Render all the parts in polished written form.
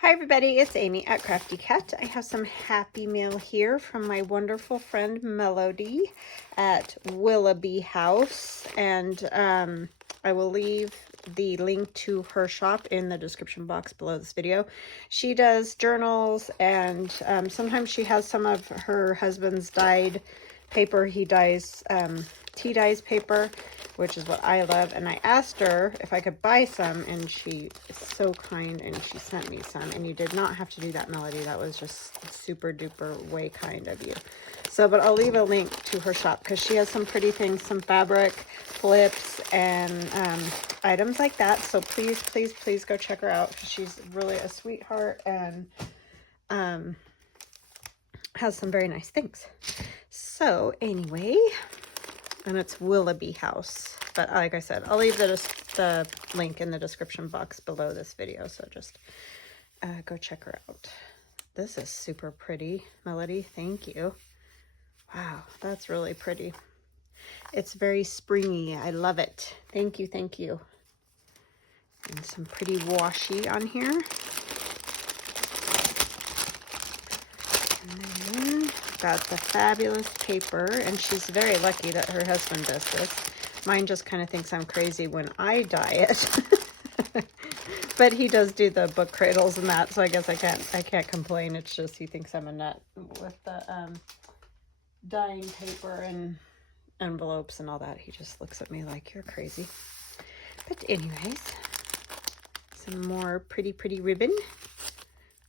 Hi everybody, it's Amy at Crafty Cat. I have some happy mail here from my wonderful friend Melody at Willoughby House, and I will leave the link to her shop in the description box below this video. She does journals, and sometimes she has some of her husband's dyed paper. He dyes tea dyes paper, which is what I love, and I asked her if I could buy some, and she is so kind and she sent me some. And you did not have to do that, Melody. That was just super duper way kind of you. So, but I'll leave a link to her shop because she has some pretty things, some fabric flips and items like that. So please, please, please go check her out because she's really a sweetheart and has some very nice things. So anyway, and it's Willoughby House. But like I said, I'll leave the link in the description box below this video. So just go check her out. This is super pretty, Melody. Thank you. Wow, that's really pretty. It's very springy. I love it. Thank you, thank you. And some pretty washi on here. And then got the fabulous paper, and she's very lucky that her husband does this. Mine just kind of thinks I'm crazy when I dye it. But he does do the book cradles and that, so I guess I can't complain. It's just he thinks I'm a nut with the dyeing paper and envelopes and all that. He just looks at me like, you're crazy. But anyways, some more pretty ribbon.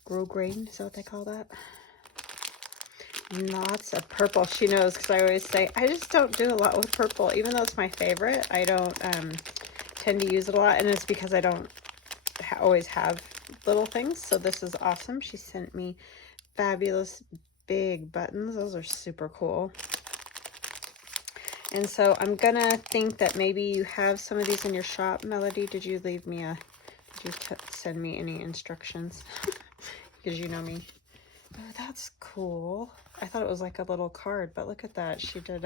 Grosgrain, is that what they call that? Lots of purple. She knows because I always say I just don't do a lot with purple, even though it's my favorite. I don't tend to use it a lot, and it's because I don't always have little things. So this is awesome. She sent me fabulous big buttons. Those are super cool. And so I'm gonna think that maybe you have some of these in your shop. Melody, did you leave me did you send me any instructions? Because you know me. Oh, that's cool. I thought it was like a little card, but look at that. She did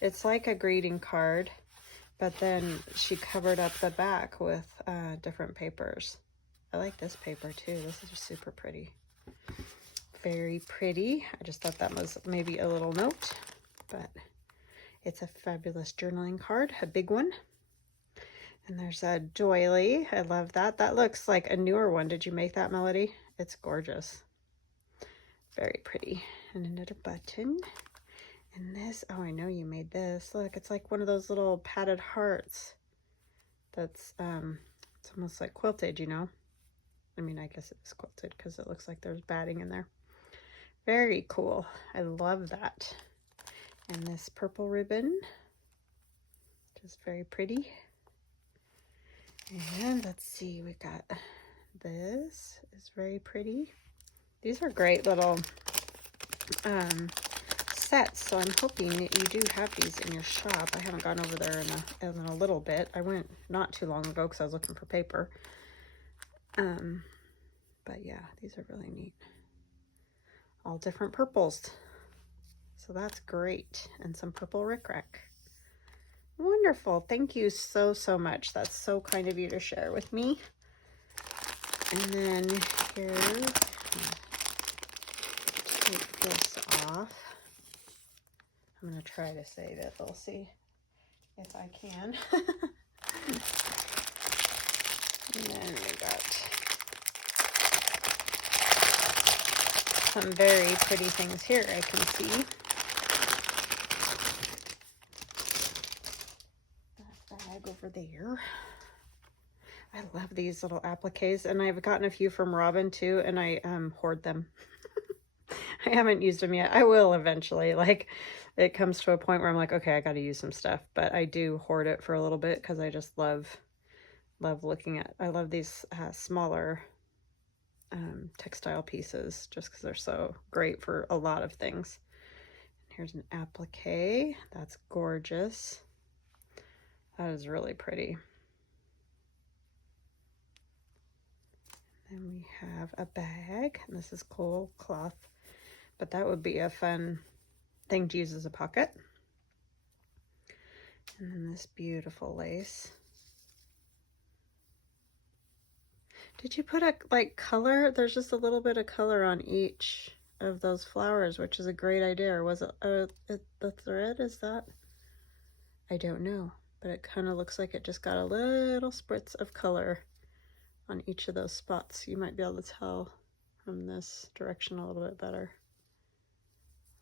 it's like a greeting card, but then she covered up the back with different papers. I like this paper too. This is super pretty. Very pretty. I just thought that was maybe a little note, but it's a fabulous journaling card, a big one. And there's a doily. I love that. That looks like a newer one. Did you make that, Melody? It's gorgeous. Very pretty. And another button. And this, oh, I know you made this. Look, it's like one of those little padded hearts. That's, it's almost like quilted, you know? I mean, I guess it is quilted because it looks like there's batting in there. Very cool. I love that. And this purple ribbon. Just very pretty. And let's see, we got this. Is very pretty. These are great little sets, so I'm hoping that you do have these in your shop. I haven't gone over there in a little bit. I went not too long ago because I was looking for paper. But yeah, these are really neat. All different purples. So that's great. And some purple rickrack. Wonderful. Thank you so much. That's so kind of you to share with me. And then here, take this off. I'm going to try to save it. We'll see if I can. And then we got some very pretty things here I can see. That bag over there. I love these little appliques, and I've gotten a few from Robin too, and I hoard them. I haven't used them yet. I will eventually. Like, it comes to a point where I'm like, okay, I got to use some stuff, but I do hoard it for a little bit because I just love looking at. I love these smaller textile pieces just because they're so great for a lot of things. Here's an applique. That's gorgeous. That is really pretty. Then we have a bag, and this is cool cloth, but that would be a fun thing to use as a pocket. And then this beautiful lace. Did you put a like color? There's just a little bit of color on each of those flowers, which is a great idea. Or was it the thread? Is that? I don't know, but it kind of looks like it just got a little spritz of color on each of those spots. You might be able to tell from this direction a little bit better.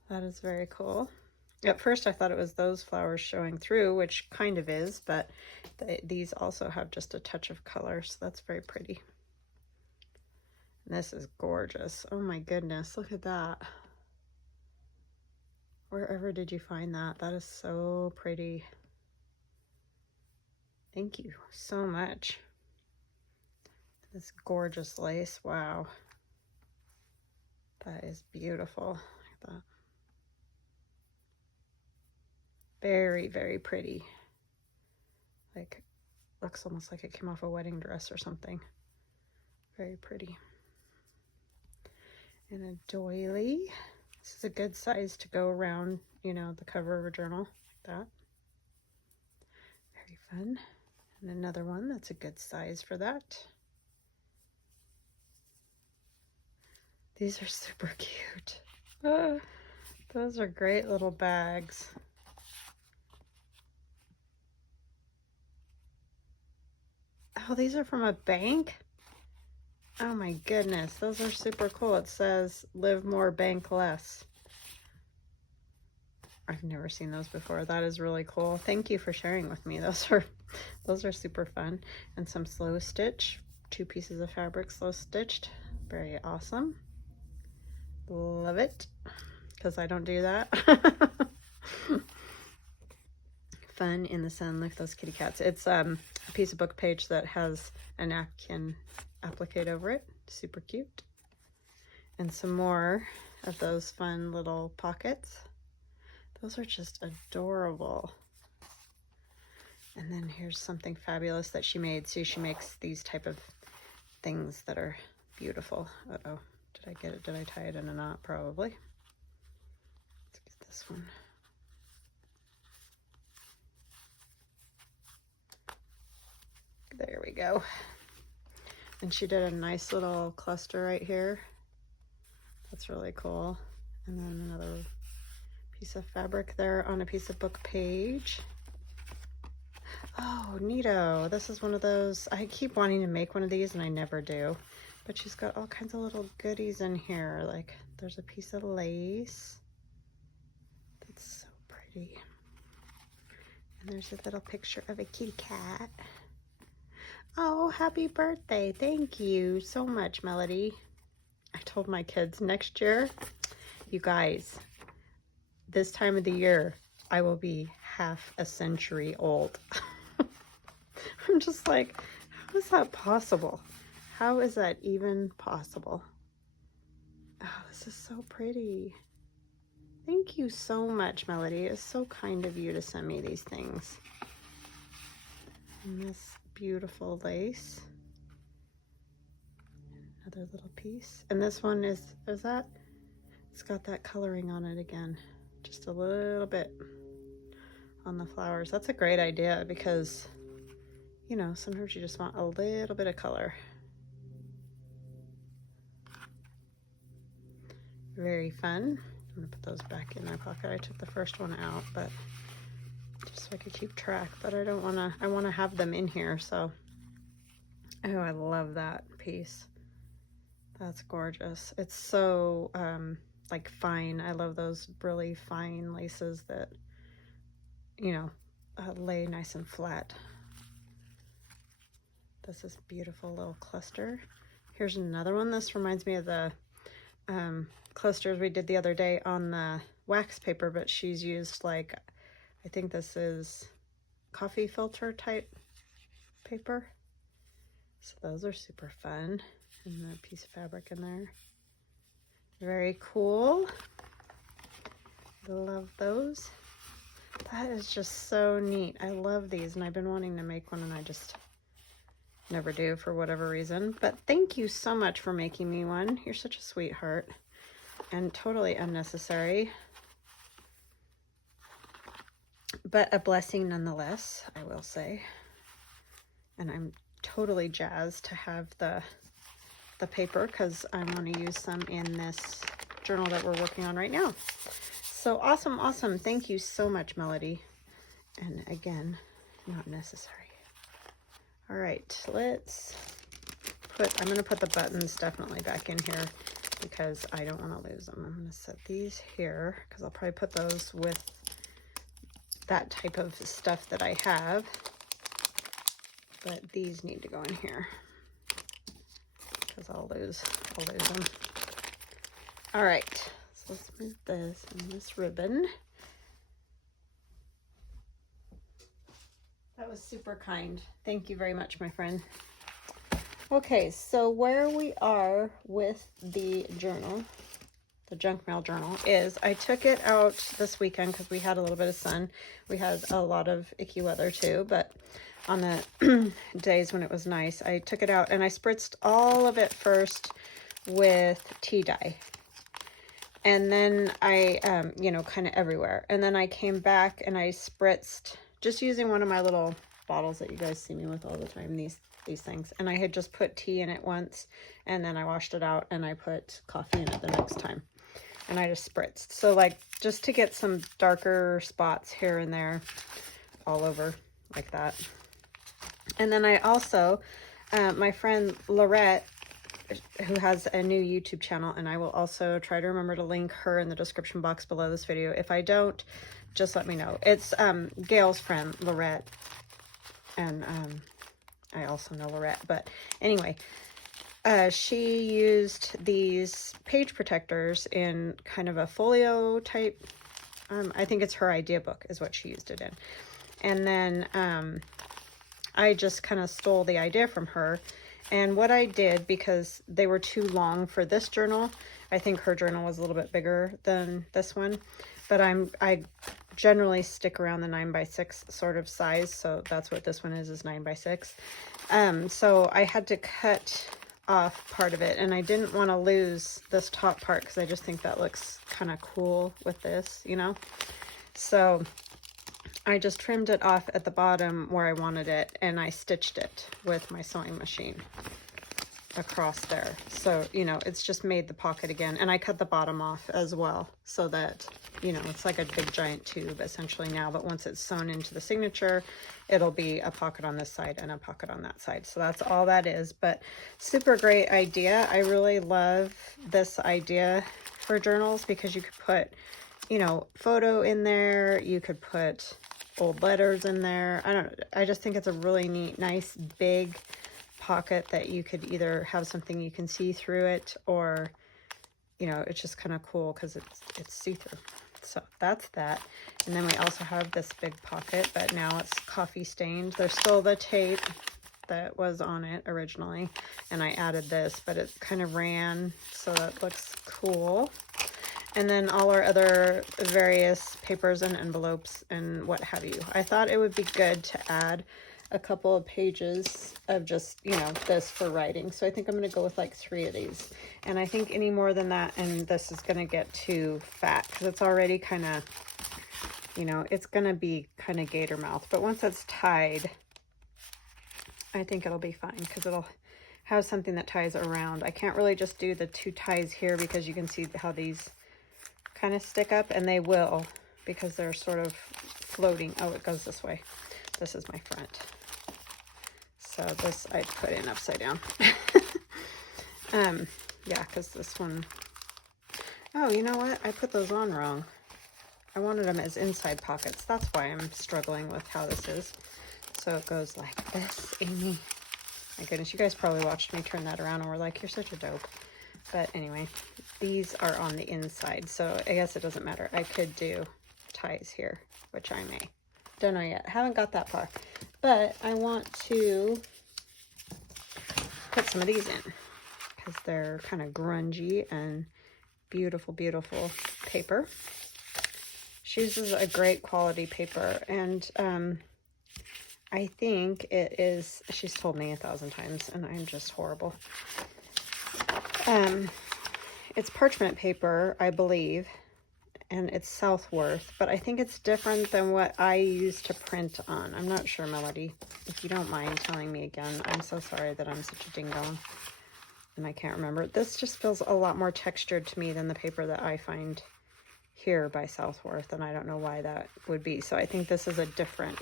That is very cool. At first I thought it was those flowers showing through, which kind of is, but these also have just a touch of color, so that's very pretty. And this is gorgeous. Oh my goodness, look at that. Wherever did you find that? That is so pretty. Thank you so much. This gorgeous lace, wow. That is beautiful. Look at that. Very, very pretty. Like, looks almost like it came off a wedding dress or something. Very pretty. And a doily. This is a good size to go around, you know, the cover of a journal, like that. Very fun. And another one that's a good size for that. These are super cute. Those are great little bags. Oh, these are from a bank? Oh my goodness, those are super cool. It says live more, bank less. I've never seen those before. That is really cool. Thank you for sharing with me. Those are super fun. And some slow stitch, 2 pieces of fabric slow stitched. Very awesome. Love it, because I don't do that. Fun in the sun. Look at those kitty cats. It's a piece of book page that has a napkin applique over it. Super cute. And some more of those fun little pockets. Those are just adorable. And then here's something fabulous that she made. See, she makes these type of things that are beautiful. Uh-oh, did I get it? Did I tie it in a knot? Probably. Let's get this one. There we go. And she did a nice little cluster right here. That's really cool. And then another piece of fabric there on a piece of book page. Oh, neato. This is one of those. I keep wanting to make one of these and I never do. But she's got all kinds of little goodies in here. Like there's a piece of lace. That's so pretty. And there's a little picture of a kitty cat. Oh, happy birthday. Thank you so much, Melody. I told my kids next year, you guys, this time of the year, I will be half a century old. I'm just like, how is that possible? How is that even possible? Oh, this is so pretty. Thank you so much, Melody. It's so kind of you to send me these things. And this beautiful lace. Another little piece. And this one is that? It's got that coloring on it again. Just a little bit on the flowers. That's a great idea because, you know, sometimes you just want a little bit of color. Very fun. I'm gonna put those back in my pocket. I took the first one out, but just so I could keep track, but I don't wanna, I wanna have them in here, so. Oh, I love that piece. That's gorgeous. It's so, like fine. I love those really fine laces that, you know, lay nice and flat. This is beautiful little cluster. Here's another one. This reminds me of the clusters we did the other day on the wax paper, but she's used like, I think this is coffee filter type paper. So those are super fun. And a piece of fabric in there. Very cool. Love those. That is just so neat. I love these and I've been wanting to make one and I just never do for whatever reason. But thank you so much for making me one. You're such a sweetheart and totally unnecessary. But a blessing nonetheless, I will say. And I'm totally jazzed to have the the paper because I want to use some in this journal that we're working on right now. So awesome, awesome. Thank you so much, Melody. And again, not necessary. All right, I'm going to put the buttons definitely back in here because I don't want to lose them. I'm going to set these here because I'll probably put those with that type of stuff that I have. But these need to go in here because I'll lose them. All right, so let's move this and this ribbon. That was super kind. Thank you very much, my friend. Okay, so where we are with the journal, the junk mail journal, is I took it out this weekend because we had a little bit of sun. We had a lot of icky weather too, but on the days when it was nice, I took it out and I spritzed all of it first with tea dye. And then I, you know, kind of everywhere. And then I came back and I spritzed just using one of my little bottles that you guys see me with all the time, these things. And I had just put tea in it once, and then I washed it out and I put coffee in it the next time. And I just spritzed. So like just to get some darker spots here and there all over like that. And then I also, my friend Laurette, who has a new YouTube channel, and I will also try to remember to link her in the description box below this video. If I don't, just let me know. It's Gail's friend, Laurette, and I also know Laurette, but anyway, she used these page protectors in kind of a folio type, I think it's her idea book is what she used it in. And then I just kind of stole the idea from her. And what I did, because they were too long for this journal, I think her journal was a little bit bigger than this one, but I generally stick around the 9x6 sort of size, so that's what this one is 9x6. So I had to cut off part of it, and I didn't want to lose this top part because I just think that looks kind of cool with this, you know. So I just trimmed it off at the bottom where I wanted it, and I stitched it with my sewing machine across there. So, you know, it's just made the pocket again. And I cut the bottom off as well so that, you know, it's like a big giant tube essentially now, but once it's sewn into the signature, it'll be a pocket on this side and a pocket on that side. So that's all that is, but super great idea. I really love this idea for journals because you could put, you know, photo in there, you could put old letters in there. I just think it's a really neat, nice, big pocket that you could either have something you can see through it, or, you know, it's just kind of cool because it's see-through. So that's that. And then we also have this big pocket, but now it's coffee stained. There's still the tape that was on it originally, and I added this, but it kind of ran, so that looks cool. And then all our other various papers and envelopes and what have you. I thought it would be good to add a couple of pages of just, you know, this for writing. So I think I'm going to go with like 3 of these. And I think any more than that, and this is going to get too fat because it's already kind of, you know, it's going to be kind of gator mouth. But once it's tied, I think it'll be fine because it'll have something that ties around. I can't really just do the 2 ties here because you can see how these kind of stick up, and they will because they're sort of floating. Oh, it goes this way. This is my front. So this I put in upside down. Yeah, because this one, oh, you know what? I put those on wrong. I wanted them as inside pockets. That's why I'm struggling with how this is. So it goes like this, Amy. My goodness, you guys probably watched me turn that around and were like, you're such a dope. But anyway, these are on the inside, so I guess it doesn't matter. I could do ties here, which I may. Don't know yet. Haven't got that far. But I want to put some of these in because they're kind of grungy and beautiful, beautiful paper. She uses a great quality paper, and I think it is, she's told me 1,000 times, and I'm just horrible. It's parchment paper, I believe, and it's Southworth, but I think it's different than what I use to print on. I'm not sure, Melody. If you don't mind telling me again, I'm so sorry that I'm such a ding-dong. and I can't remember. This just feels a lot more textured to me than the paper that I find here by Southworth, and I don't know why that would be. So I think this is a different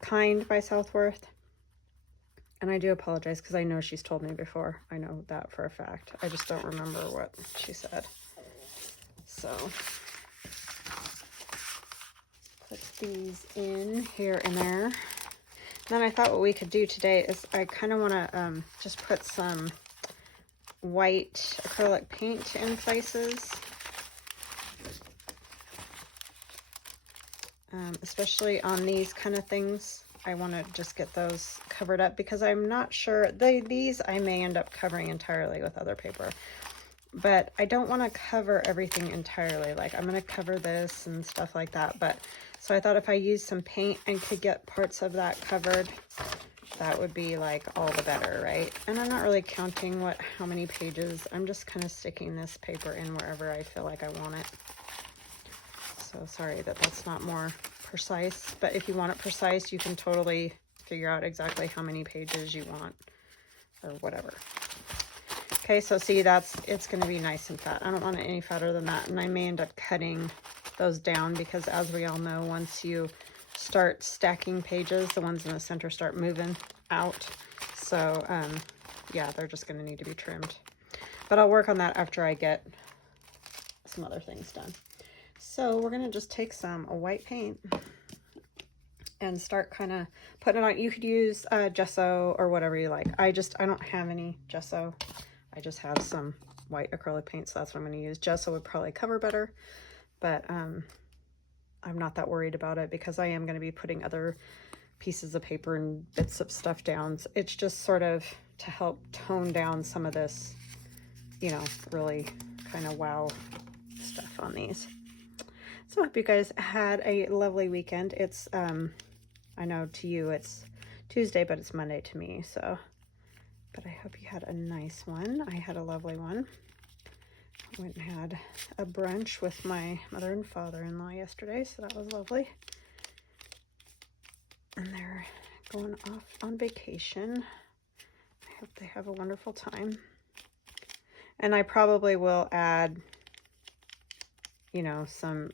kind by Southworth. And I do apologize because I know she's told me before. I know that for a fact. I just don't remember what she said. So put these in here and there. And then I thought what we could do today is I kind of want to just put some white acrylic paint in places. Especially on these kind of things. I want to just get those covered up because I'm not sure. These I may end up covering entirely with other paper. But I don't want to cover everything entirely. Like I'm going to cover this and stuff like that. But so I thought if I used some paint and could get parts of that covered, that would be like all the better, right? And I'm not really counting how many pages. I'm just kind of sticking this paper in wherever I feel like I want it. So sorry that that's not more precise, but if you want it precise, you can totally figure out exactly how many pages you want or whatever. Okay, so see, it's going to be nice and fat. I don't want it any fatter than that, and I may end up cutting those down because as we all know, once you start stacking pages, the ones in the center start moving out. So yeah, they're just going to need to be trimmed, but I'll work on that after I get some other things done. So we're going to just take some white paint and start kind of putting it on. You could use gesso or whatever you like. I don't have any gesso. I just have some white acrylic paint, so that's what I'm going to use. Gesso would probably cover better, but I'm not that worried about it because I am going to be putting other pieces of paper and bits of stuff down. So it's just sort of to help tone down some of this, you know, really kind of wow stuff on these. So I hope you guys had a lovely weekend. It's, I know to you it's Tuesday, but it's Monday to me, so. But I hope you had a nice one. I had a lovely one. I went and had a brunch with my mother and father-in-law yesterday, so that was lovely. And they're going off on vacation. I hope they have a wonderful time. And I probably will add, you know, some,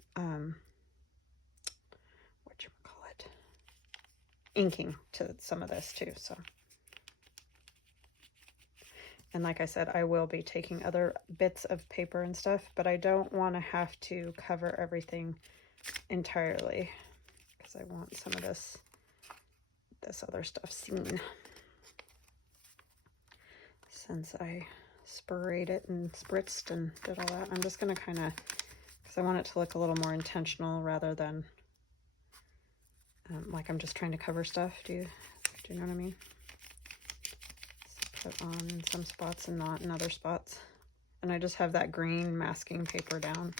inking to some of this too, so. And like I said, I will be taking other bits of paper and stuff, but I don't want to have to cover everything entirely because I want some of this other stuff seen. Since I sprayed it and spritzed and did all that, I'm just going to kind of, because I want it to look a little more intentional rather than like I'm just trying to cover stuff. Do you know what I mean? Put on in some spots and not in other spots. And I just have that green masking paper down.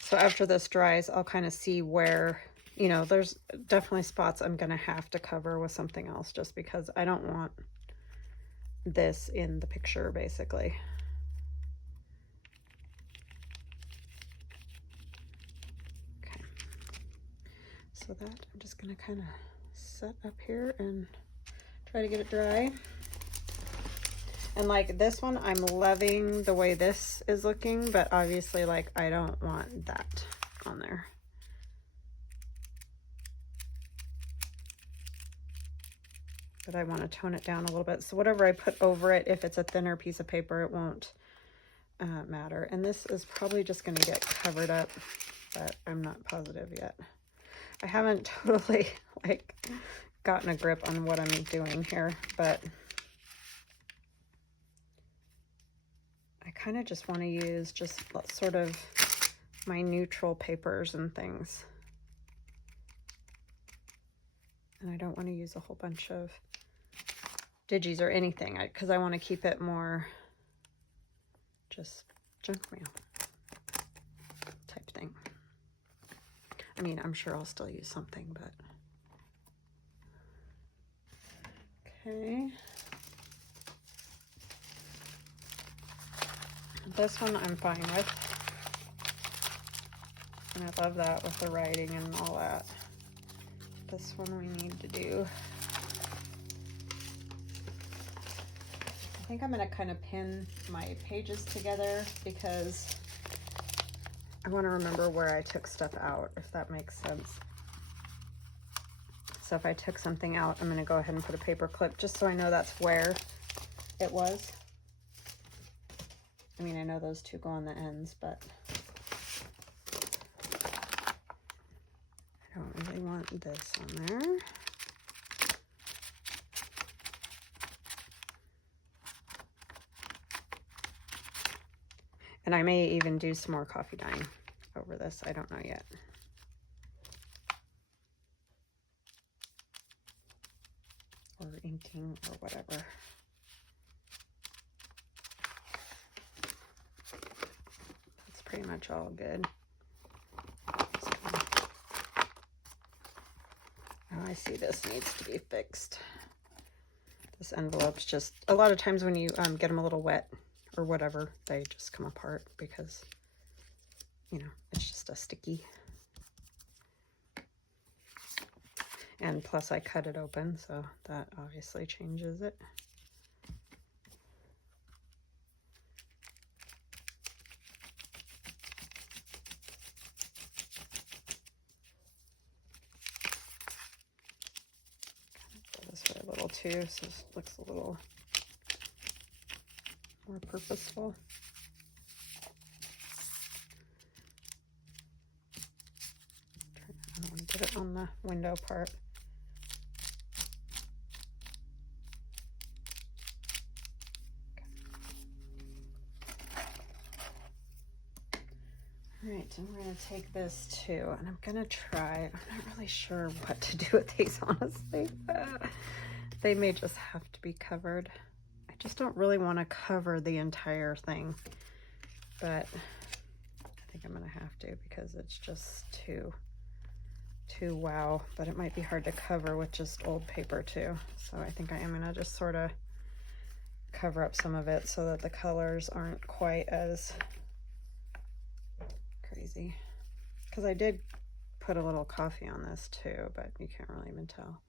So after this dries, I'll kind of see where, you know, there's definitely spots I'm going to have to cover with something else just because I don't want this in the picture, basically. Okay. So that I'm just going to kind of set up here and try to get it dry. And like this one, I'm loving the way this is looking, but obviously like I don't want that on there. But I want to tone it down a little bit. So whatever I put over it, if it's a thinner piece of paper, it won't matter. And this is probably just going to get covered up, but I'm not positive yet. I haven't totally like gotten a grip on what I'm doing here, but I kind of just want to use just sort of my neutral papers and things. And I don't want to use a whole bunch of digis or anything because I want to keep it more just junk mail type thing. I mean, I'm sure I'll still use something, but okay. This one I'm fine with. And I love that with the writing and all that. This one we need to do think I'm going to kind of pin my pages together because I want to remember where I took stuff out, if that makes sense. So if I took something out, I'm going to go ahead and put a paper clip just so I know that's where it was. I mean, I know those two go on the ends, but I don't really want this on there. And I may even do some more coffee dyeing over this. I don't know yet. Or inking or whatever. That's pretty much all good. Oh, I see this needs to be fixed. This envelope's just, a lot of times when you get them a little wet or whatever, they just come apart because, you know, it's just a sticky. And plus I cut it open, so that obviously changes it. Go this way a little too, so it looks a little more purposeful. I don't want to get it on the window part. Alright, and we're going to take this too, and I'm going to try, I'm not really sure what to do with these, honestly. They may just have to be covered. I just don't really want to cover the entire thing, but I think I'm going to have to because it's just too wow. But it might be hard to cover with just old paper too, so I think I am going to just sort of cover up some of it so that the colors aren't quite as crazy, because I did put a little coffee on this too, but you can't really even tell,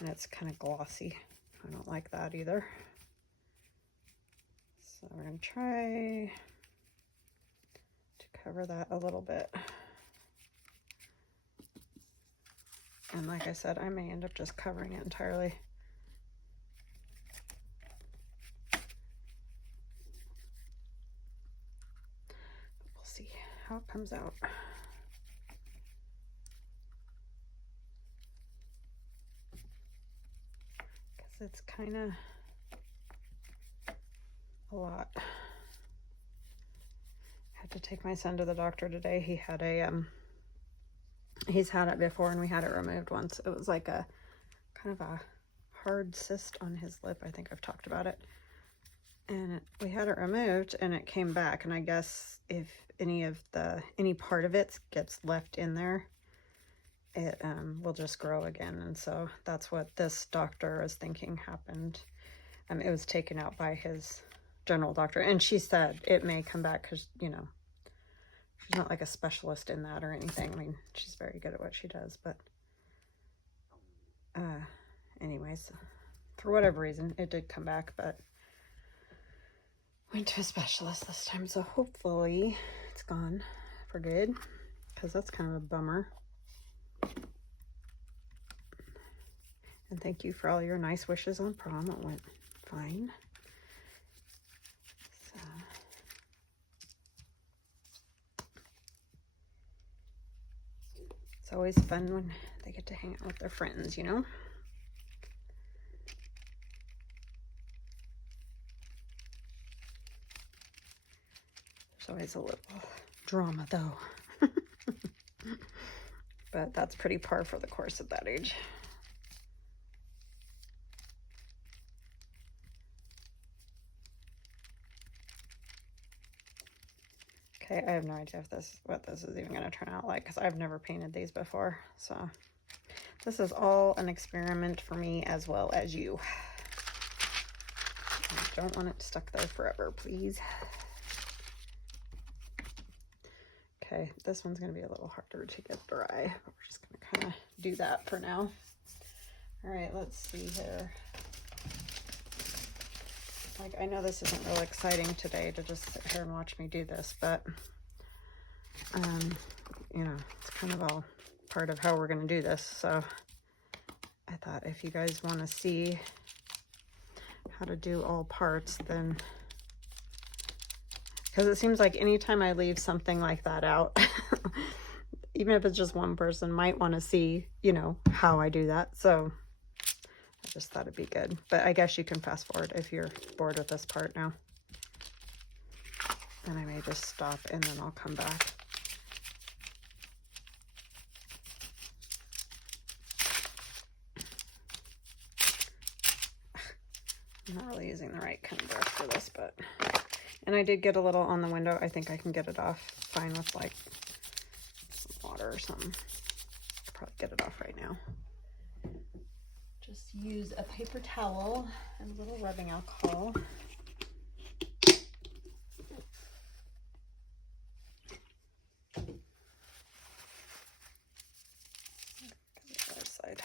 and it's kind of glossy. I don't like that either, so we're going to try to cover that a little bit. And like I said, I may end up just covering it entirely. We'll see how it comes out. Because it's kind of a lot. I had to take my son to the doctor today. He had a he's had it before, and we had it removed once. It was like a kind of a hard cyst on his lip. I think I've talked about it. And we had it removed and it came back, and I guess if any part of it gets left in there, it will just grow again. And so that's what this doctor is thinking happened. It was taken out by his general doctor, and she said it may come back because, you know, she's not like a specialist in that or anything. I mean, she's very good at what she does, but anyways, for whatever reason, it did come back, but went to a specialist this time, so hopefully it's gone for good, because that's kind of a bummer. And thank you for all your nice wishes on prom. It went fine. So it's always fun when they get to hang out with their friends, you know? There's always a little drama, though. But that's pretty par for the course at that age. Okay, I have no idea if what this is even going to turn out like, because I've never painted these before. So this is all an experiment for me as well as you. I don't want it stuck there forever, please. Okay, this one's going to be a little harder to get dry, but we're just going to kind of do that for now. All right, let's see here. Like, I know this isn't real exciting today to just sit here and watch me do this, but, you know, it's kind of all part of how we're going to do this. So I thought if you guys want to see how to do all parts, then, because it seems like anytime I leave something like that out, even if it's just one person might want to see, you know, how I do that. So I just thought it'd be good. But I guess you can fast forward if you're bored with this part now. And I may just stop and then I'll come back. I'm not really using the right kind of brush for this, but, and I did get a little on the window. I think I can get it off fine with like some water or something. I'll probably get it off right now. Just use a paper towel and a little rubbing alcohol. The other side.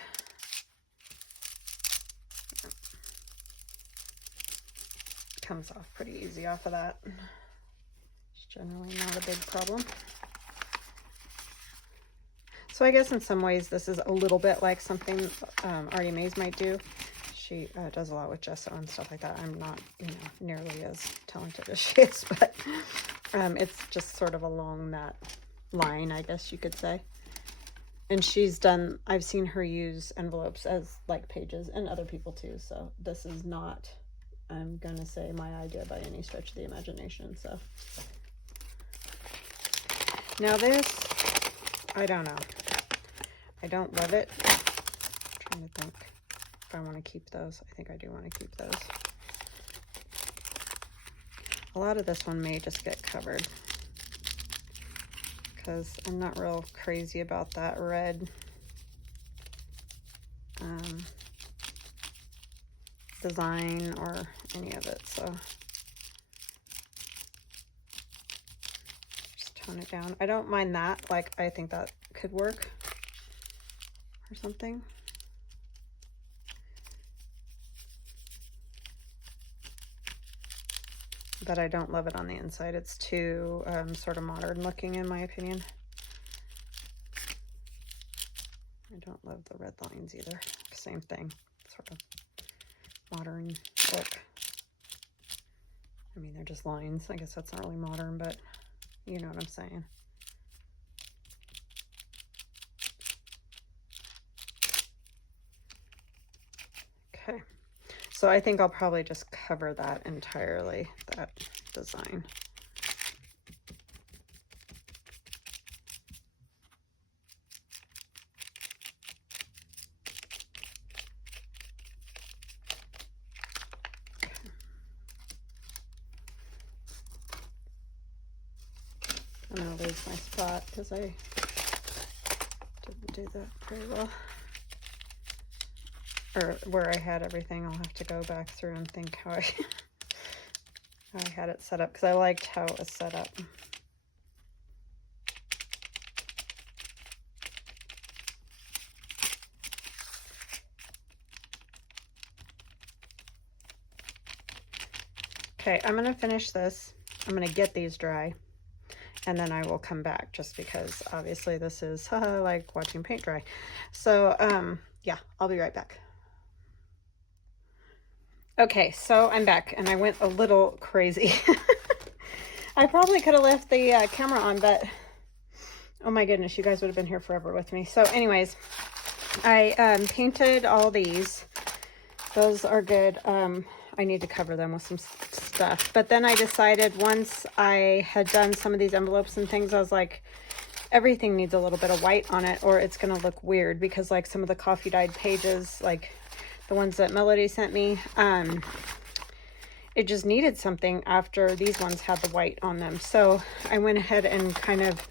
Comes off pretty easy off of that. It's generally not a big problem. So I guess in some ways this is a little bit like something Artie Mays might do. She does a lot with gesso and stuff like that. I'm not, you know, nearly as talented as she is, but it's just sort of along that line, I guess you could say. And she's done, I've seen her use envelopes as like pages, and other people too. So this is not, I'm gonna say, my idea by any stretch of the imagination. So now this, I don't know. I don't love it. I'm trying to think if I want to keep those. I think I do want to keep those. A lot of this one may just get covered because I'm not real crazy about that red design or any of it. So just tone it down. I don't mind that. Like, I think that could work or something. But I don't love it on the inside. It's too sort of modern looking in my opinion. I don't love the red lines either. Same thing, sort of modern look. I mean, they're just lines. I guess that's not really modern, but you know what I'm saying. Okay, so I think I'll probably just cover that entirely, that design. I'm gonna lose my spot because I didn't do that very well. Or where I had everything, I'll have to go back through and think how I had it set up, because I liked how it was set up. Okay, I'm gonna finish this. I'm gonna get these dry, and then I will come back, just because obviously this is like watching paint dry. So yeah, I'll be right back. Okay, so I'm back, and I went a little crazy. I probably could have left the camera on, but oh my goodness, you guys would have been here forever with me. So anyways, I painted all these. Those are good. I need to cover them with some stuff. But then I decided, once I had done some of these envelopes and things, I was like, everything needs a little bit of white on it or it's going to look weird, because like some of the coffee dyed pages, like the ones that Melody sent me, it just needed something after these ones had the white on them. So I went ahead and kind of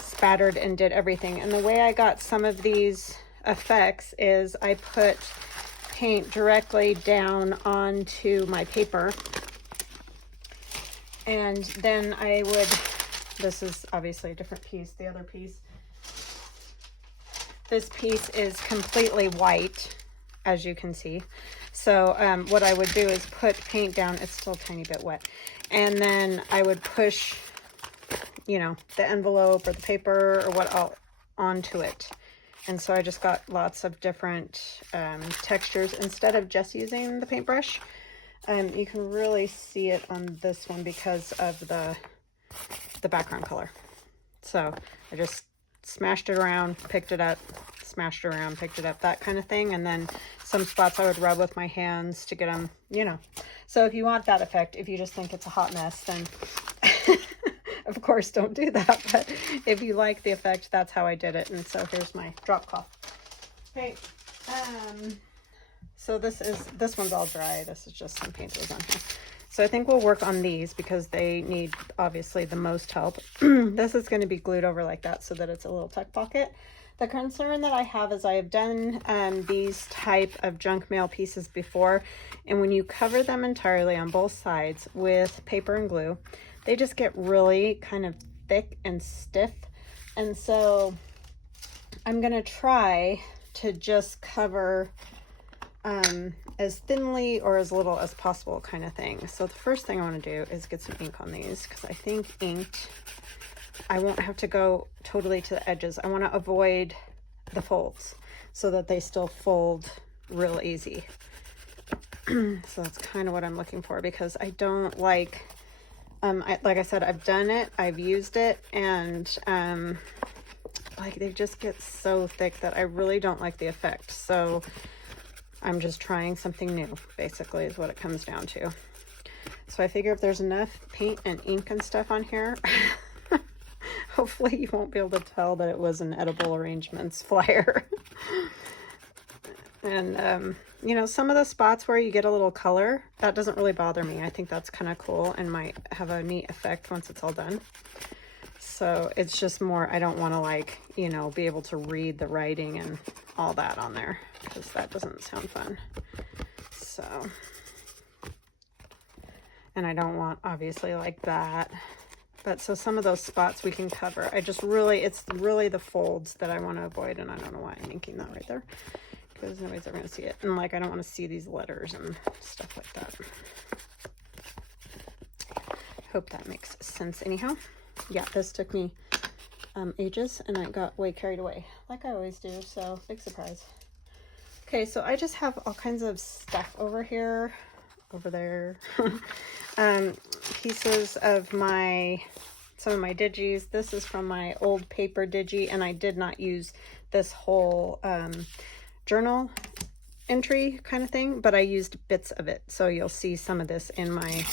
spattered and did everything. And the way I got some of these effects is I put paint directly down onto my paper, and then I would, this is obviously a different piece, the other piece, this piece is completely white, as you can see. So what I would do is put paint down. It's still a tiny bit wet. And then I would push, you know, the envelope or the paper or what all onto it. And so I just got lots of different textures instead of just using the paintbrush. You can really see it on this one because of the background color. So I just smashed it around, picked it up, smashed it around, picked it up, that kind of thing. And then some spots I would rub with my hands to get them, you know. So if you want that effect, if you just think it's a hot mess, then of course don't do that. But if you like the effect, that's how I did it. And so here's my drop cloth. Okay. So this one's all dry. This is just some paint that was on here. So I think we'll work on these because they need obviously the most help. This is going to be glued over like that so that it's a little tuck pocket. The concern that I have is I have done these type of junk mail pieces before, and when you cover them entirely on both sides with paper and glue, they just get really kind of thick and stiff. And so I'm going to try to just cover as thinly or as little as possible kind of thing. So the first thing I want to do is get some ink on these because I think inked, I won't have to go totally to the edges. I want to avoid the folds so that they still fold real easy. So that's kind of what I'm looking for because I don't like, like I said, I've done it, I've used it, and like they just get so thick that I really don't like the effect. So I'm just trying something new, basically, is what it comes down to. So I figure if there's enough paint and ink and stuff on here, hopefully you won't be able to tell that it was an Edible Arrangements flyer. And, you know, some of the spots where you get a little color, that doesn't really bother me. I think that's kind of cool and might have a neat effect once it's all done. So it's just more, I don't want to, like, you know, be able to read the writing and all that on there because that doesn't sound fun. So, and I don't want obviously like that, but so some of those spots we can cover. I just really, it's really the folds that I want to avoid, and I don't know why I'm inking that right there because nobody's ever going to see it. And like, I don't want to see these letters and stuff like that. Hope that makes sense anyhow. Yeah, this took me ages and I got way carried away like I always do, so big surprise. Okay, so I just have all kinds of stuff over here, over there. Pieces of some of my digis. This is from my old paper digi, and I did not use this whole journal entry kind of thing, but I used bits of it. So you'll see some of this in my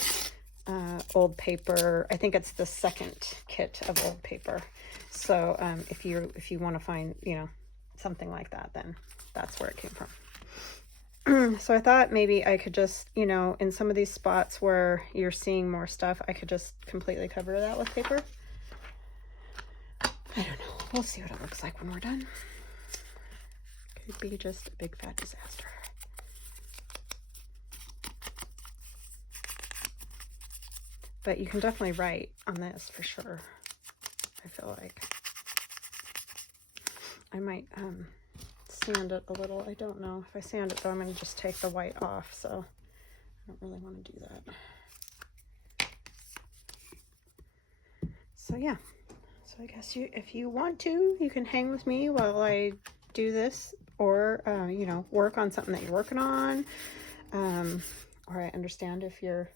old paper. I think it's the second kit of old paper. So if you want to find, you know, something like that, then that's where it came from. So I thought maybe I could just, you know, in some of these spots where you're seeing more stuff, I could just completely cover that with paper. I don't know. We'll see what it looks like when we're done. Could be just a big fat disaster. But you can definitely write on this for sure. I feel like I might sand it a little. I don't know. If I sand it though, I'm going to just take the white off. So I don't really want to do that. So yeah. So I guess if you want to, you can hang with me while I do this, or you know, work on something that you're working on. Or I understand if you're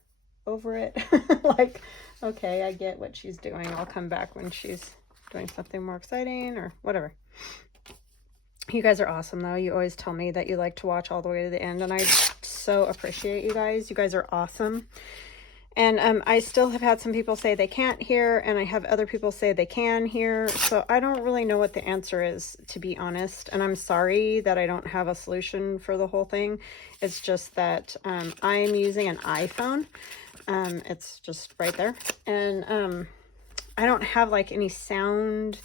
over it. Like, okay, I get what she's doing. I'll come back when she's doing something more exciting or whatever. You guys are awesome though. You always tell me that you like to watch all the way to the end, and I so appreciate you guys. You guys are awesome. And I still have had some people say they can't hear, and I have other people say they can hear. So I don't really know what the answer is, to be honest. And I'm sorry that I don't have a solution for the whole thing. It's just that I am using an iPhone. It's just right there. And I don't have like any sound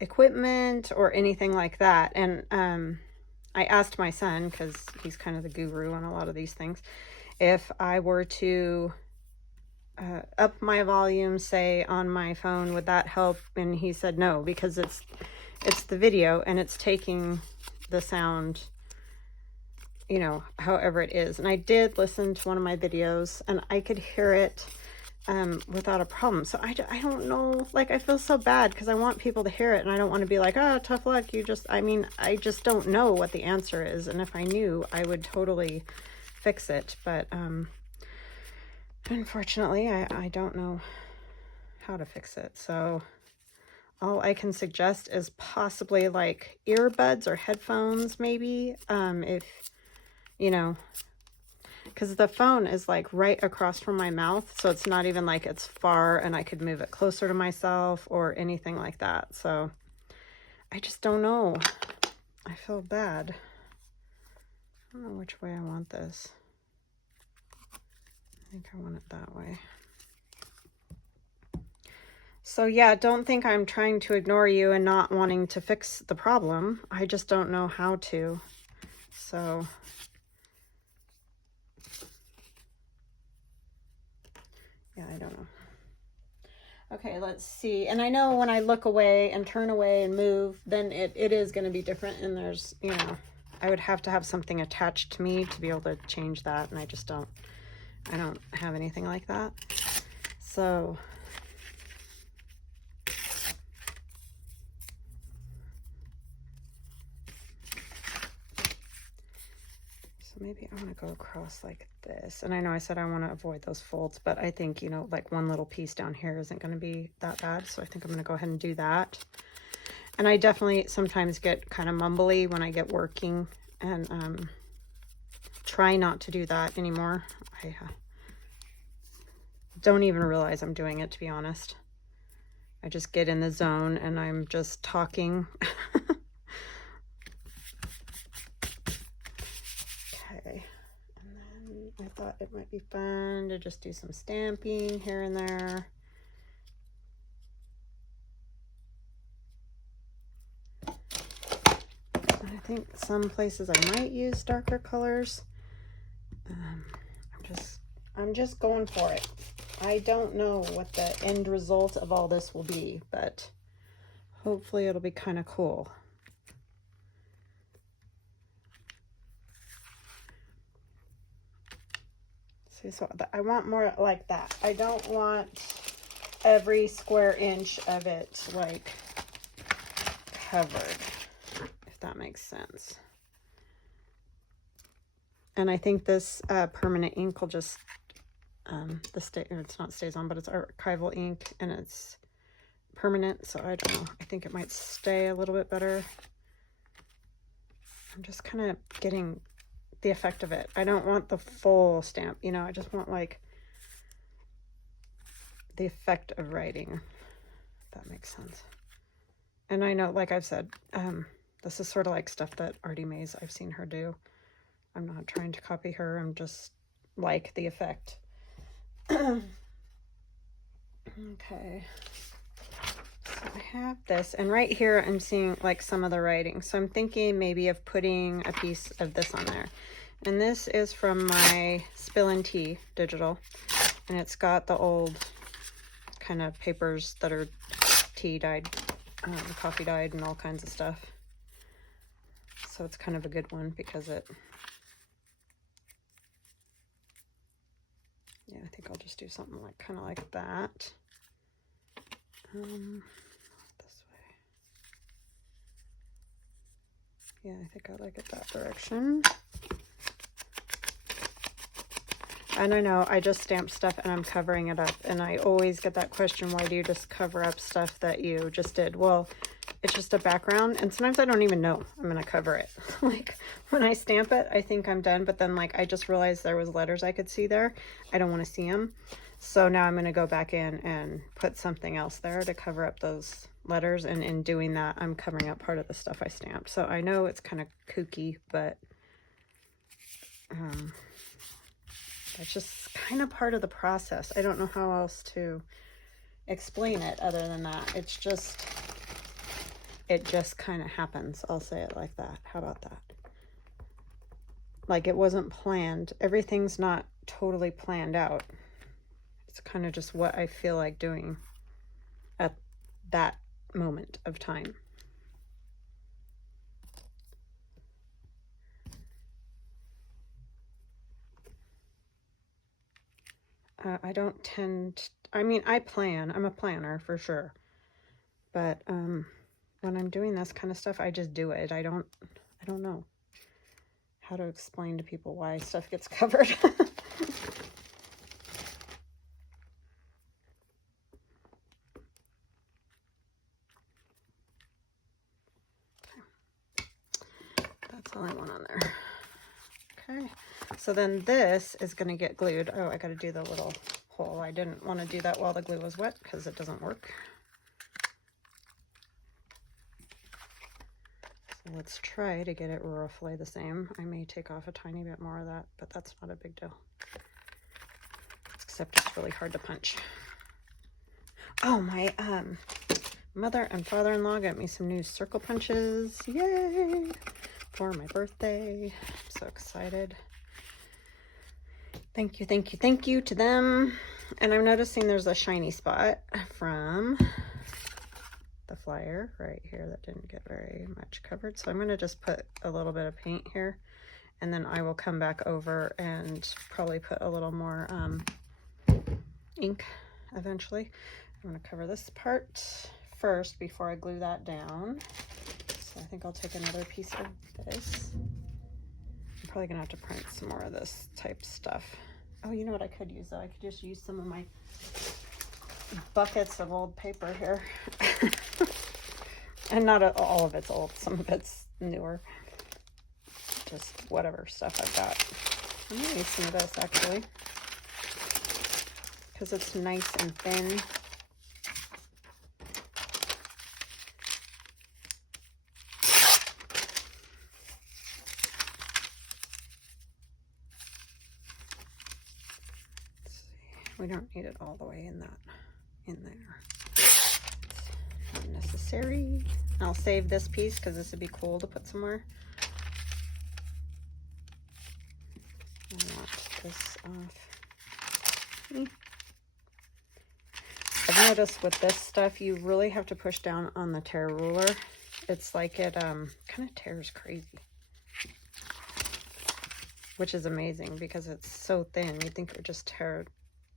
equipment or anything like that. And I asked my son, because he's kind of the guru on a lot of these things, if I were to up my volume, say, on my phone, would that help? And he said no, because it's the video and it's taking the sound you know, however it is. And I did listen to one of my videos and I could hear it without a problem. So I don't know, like, I feel so bad because I want people to hear it and I don't want to be like, oh, tough luck. You just, I mean, I just don't know what the answer is. And if I knew, I would totally fix it. But unfortunately, I don't know how to fix it. So all I can suggest is possibly like earbuds or headphones, maybe, if, you know, because the phone is like right across from my mouth, so it's not even like it's far and I could move it closer to myself or anything like that. So I just don't know. I feel bad. I don't know which way I want this. I think I want it that way. So yeah, don't think I'm trying to ignore you and not wanting to fix the problem. I just don't know how to. So yeah, I don't know. Okay, let's see. And I know when I look away and turn away and move, then it is going to be different. And there's, you know, I would have to have something attached to me to be able to change that. And I just don't, I don't have anything like that. So maybe I want to go across like this. And I know I said I want to avoid those folds, but I think, you know, like one little piece down here isn't going to be that bad. So I think I'm going to go ahead and do that. And I definitely sometimes get kind of mumbly when I get working, and try not to do that anymore. I don't even realize I'm doing it, to be honest. I just get in the zone and I'm just talking. Okay. And then I thought it might be fun to just do some stamping here and there. I think some places I might use darker colors. I'm just going for it. I don't know what the end result of all this will be, but hopefully it'll be kind of cool. See, so I want more like that. I don't want every square inch of it like covered, if that makes sense. And I think this permanent ink will just, it's not stays on, but it's archival ink and it's permanent. So I don't know. I think it might stay a little bit better. I'm just kind of getting the effect of it. I don't want the full stamp, you know, I just want like the effect of writing, if that makes sense. And I know, like I've said, this is sort of like stuff that Artie Mays, I've seen her do. I'm not trying to copy her. I'm just like the effect. Okay. So I have this, and right here I'm seeing like some of the writing. So I'm thinking maybe of putting a piece of this on there. And this is from my Spill and Tea digital. And it's got the old kind of papers that are tea dyed, coffee dyed, and all kinds of stuff. So it's kind of a good one because it, yeah, I think I'll just do something like kind of like that. This way. Yeah, I think I like it that direction. And I know I just stamped stuff and I'm covering it up, and I always get that question, why do you just cover up stuff that you just did? Well, it's just a background, and sometimes I don't even know I'm gonna cover it. Like when I stamp it, I think I'm done, but then like I just realized there was letters I could see there. I don't want to see them, so now I'm gonna go back in and put something else there to cover up those letters, and in doing that I'm covering up part of the stuff I stamped. So I know it's kind of kooky, but that's just kind of part of the process. I don't know how else to explain it other than that. It's just, it just kind of happens. I'll say it like that. How about that? Like it wasn't planned. Everything's not totally planned out. It's kind of just what I feel like doing at that moment of time. I don't tend, I mean, I plan, I'm a planner for sure. But when I'm doing this kind of stuff, I just do it. I don't know how to explain to people why stuff gets covered. That's all I want on there. Okay, so then this is going to get glued. Oh, I got to do the little hole. I didn't want to do that while the glue was wet because it doesn't work. So let's try to get it roughly the same. I may take off a tiny bit more of that, but that's not a big deal. Except it's really hard to punch. Oh, my mother and father-in-law got me some new circle punches. Yay! For my birthday. I'm so excited. Thank you, thank you, thank you to them. And I'm noticing there's a shiny spot from the flyer right here that didn't get very much covered. So I'm going to just put a little bit of paint here, and then I will come back over and probably put a little more ink eventually. I'm going to cover this part first before I glue that down. So I think I'll take another piece of this. I'm probably going to have to print some more of this type stuff. Oh, you know what I could use though? I could just use some of my buckets of old paper here. And not all of it's old, some of it's newer. Just whatever stuff I've got. I'm going to use some of this actually, because it's nice and thin. We don't need it all the way in there. It's not necessary. I'll save this piece because this would be cool to put somewhere. I want this off. I've noticed with this stuff, you really have to push down on the tear ruler. It's like it kind of tears crazy. Which is amazing because it's so thin. You'd think it would just tear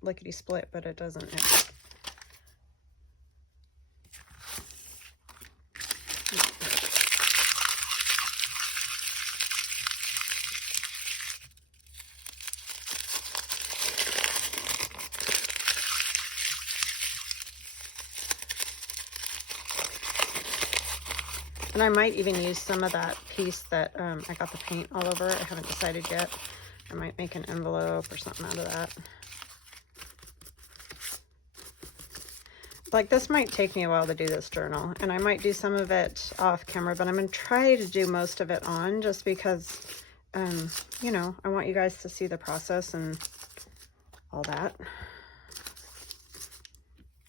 lickety split, but it doesn't. And I might even use some of that piece that I got the paint all over. I haven't decided yet. I might make an envelope or something out of that. Like, this might take me a while to do this journal, and I might do some of it off camera, but I'm going to try to do most of it on, just because, you know, I want you guys to see the process and all that.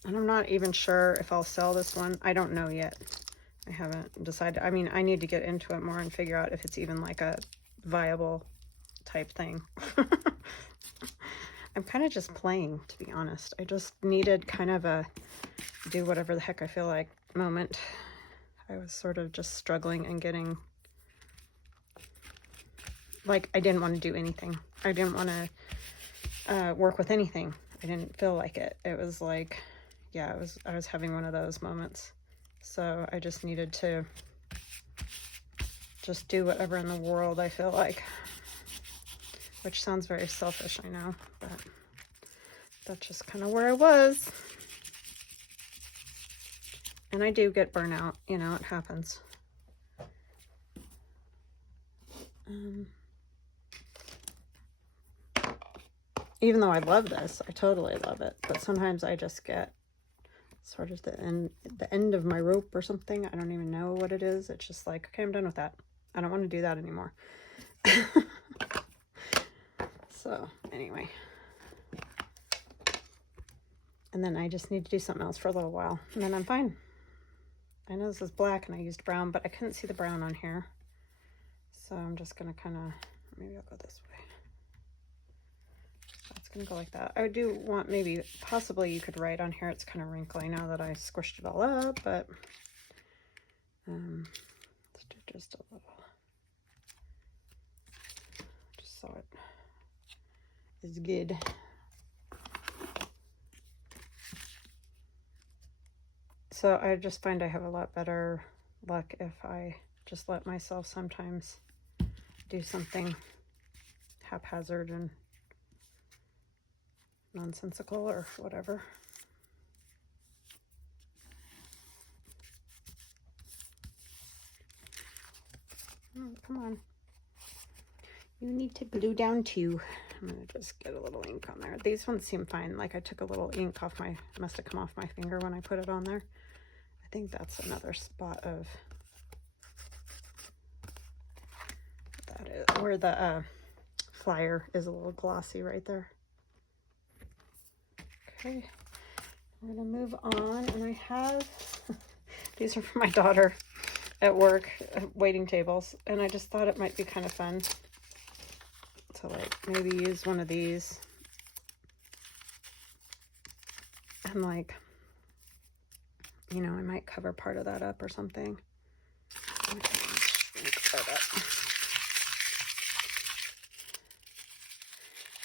And I'm not even sure if I'll sell this one. I don't know yet. I haven't decided. I mean, I need to get into it more and figure out if it's even like a viable type thing. I'm kind of just playing, to be honest. I just needed kind of a do whatever the heck I feel like moment. I was sort of just struggling and getting, like, I didn't want to do anything. I didn't want to work with anything. I didn't feel like it. It was like, yeah, I was having one of those moments. So I just needed to just do whatever in the world I feel like. Which sounds very selfish, I know, but that's just kind of where I was. And I do get burnout, you know, it happens. Even though I love this, I totally love it, but sometimes I just get sort of the end of my rope or something. I don't even know what it is. It's just like, okay, I'm done with that. I don't want to do that anymore. So anyway, and then I just need to do something else for a little while, and then I'm fine. I know this is black and I used brown, but I couldn't see the brown on here, so I'm just gonna kind of, maybe I'll go this way. It's gonna go like that. I do want, maybe possibly you could write on here. It's kind of wrinkly now that I squished it all up, but let's do just a little, just so it is good. So I just find I have a lot better luck if I just let myself sometimes do something haphazard and nonsensical or whatever. Oh, come on. You need to glue down too. I'm gonna just get a little ink on there. These ones seem fine. Like I took a little ink off my, must have come off my finger when I put it on there. I think that's another spot of that is where the flyer is a little glossy right there. Okay, we're gonna move on, and I have these are for my daughter at work, waiting tables, and I just thought it might be kind of fun to like maybe use one of these and like, you know, I might cover part of that up or something.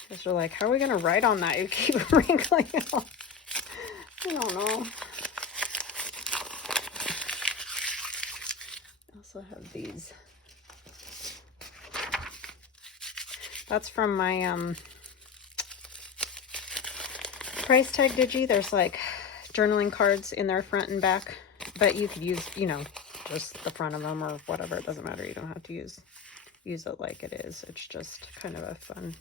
Guys are like, how are we gonna write on that? You keep wrinkling it all. I don't know. I also have these. That's from my price tag digi. There's like journaling cards in there front and back, but you could use, you know, just the front of them or whatever. It doesn't matter. You don't have to use it like it is. It's just kind of a fun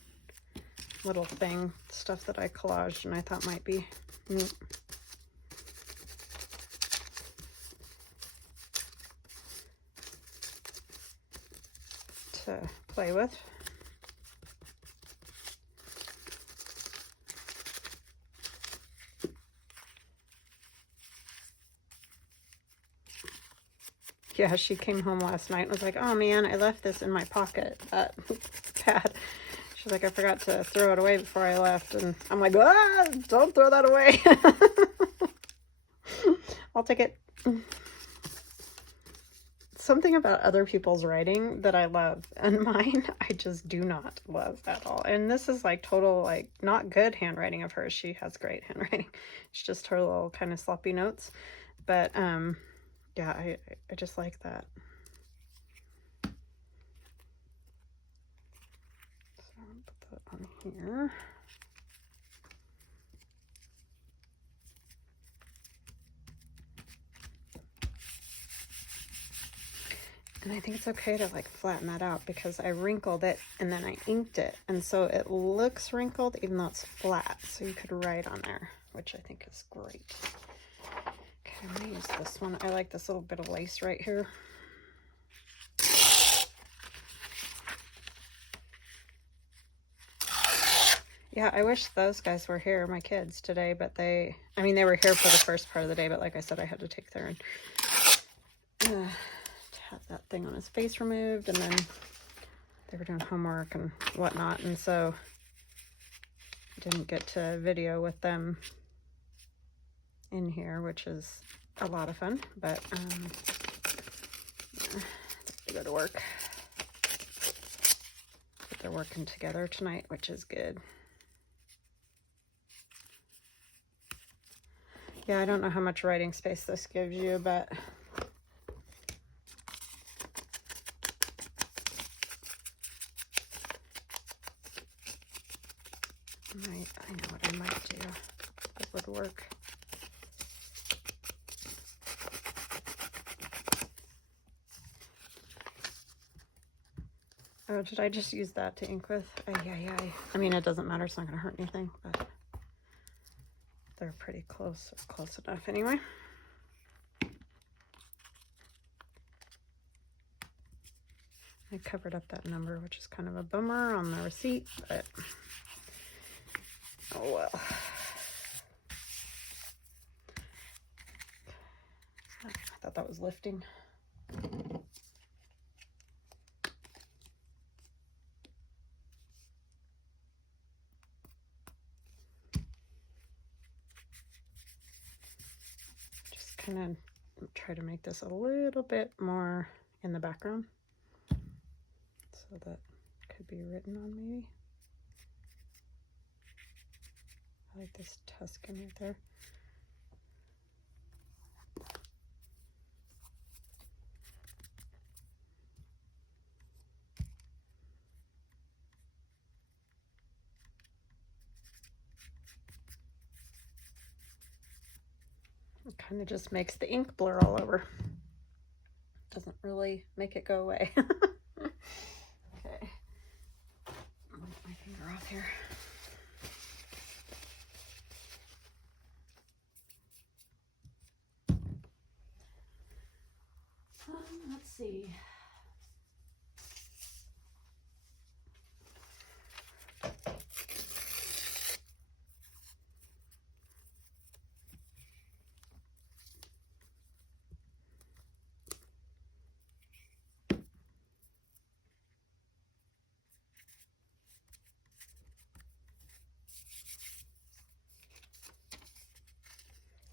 little thing, stuff that I collaged and I thought might be neat. To play with. Yeah, she came home last night and was like, oh man, I left this in my pocket. That's bad. She's like, I forgot to throw it away before I left. And I'm like, ah, don't throw that away. I'll take it. Something about other people's writing that I love, and mine I just do not love at all. And this is like total, like, not good handwriting of hers. She has great handwriting. It's just her little kind of sloppy notes. But yeah, I just like that. So I'll put that on here. And I think it's okay to like flatten that out because I wrinkled it and then I inked it. And so it looks wrinkled even though it's flat. So you could write on there, which I think is great. Okay, I'm gonna use this one. I like this little bit of lace right here. Yeah, I wish those guys were here, my kids, today, but they were here for the first part of the day, but like I said, I had to take their have that thing on his face removed, and then they were doing homework and whatnot, and so I didn't get to video with them in here, which is a lot of fun, but yeah, they go to work. But they're working together tonight, which is good. Yeah, I don't know how much writing space this gives you, but I know what I might do that would work. Oh, did I just use that to ink with? Yeah. I mean, it doesn't matter. It's not going to hurt anything, but they're pretty close enough anyway. I covered up that number, which is kind of a bummer on the receipt, but oh well. I thought that was lifting. Just kind of try to make this a little bit more in the background so that could be written on maybe. I like this Tuscan right there. It kind of just makes the ink blur all over. Doesn't really make it go away. Okay. Move my finger off here. Let's see.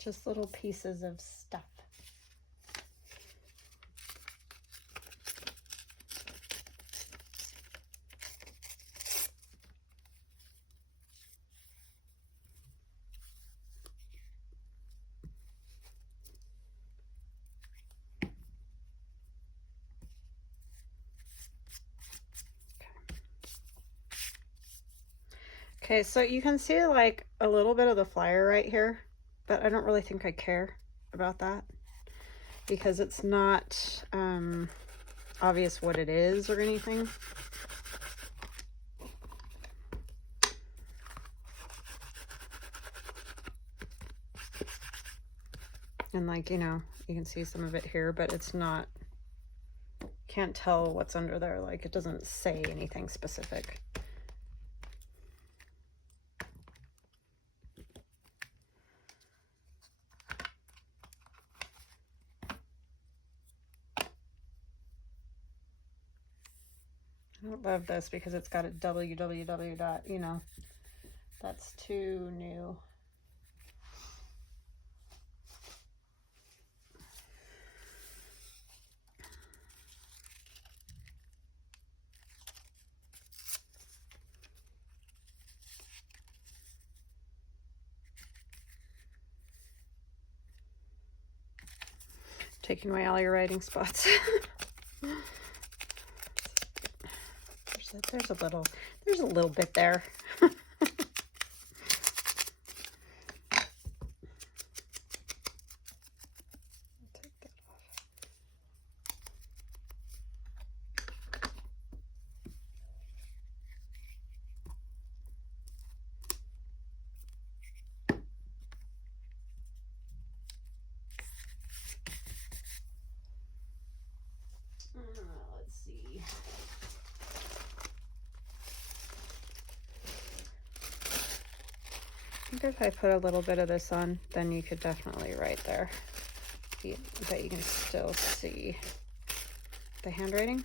Just little pieces of stuff. Okay, so you can see like a little bit of the flyer right here, but I don't really think I care about that because it's not obvious what it is or anything. And like, you know, you can see some of it here, but it's not, can't tell what's under there. Like it doesn't say anything specific. I don't love this because it's got a www dot, you know, that's too new. Taking away all your writing spots. There's a little bit there. Take that off. Let's see. I think if I put a little bit of this on, then you could definitely write there. But you can still see the handwriting.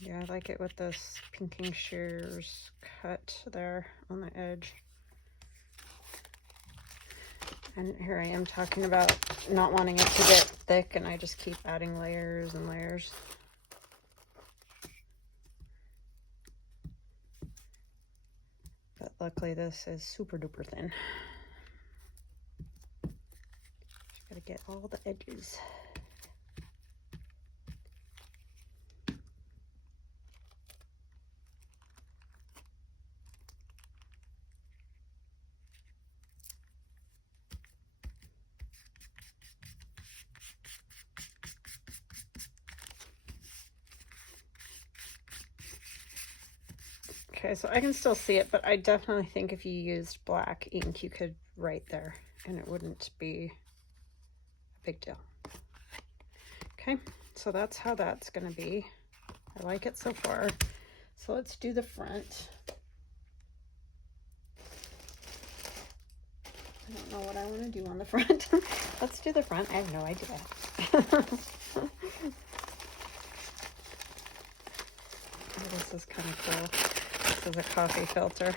Yeah, I like it with this pinking shears cut there on the edge. And here I am talking about not wanting it to get thick, and I just keep adding layers and layers. But luckily this is super duper thin. Just gotta get all the edges. Okay, so I can still see it, but I definitely think if you used black ink, you could write there and it wouldn't be a big deal. Okay, so that's how that's gonna be. I like it so far. So let's do the front. I don't know what I want to do on the front. Let's do the front. I have no idea. Oh, this is kind of cool. This is a coffee filter.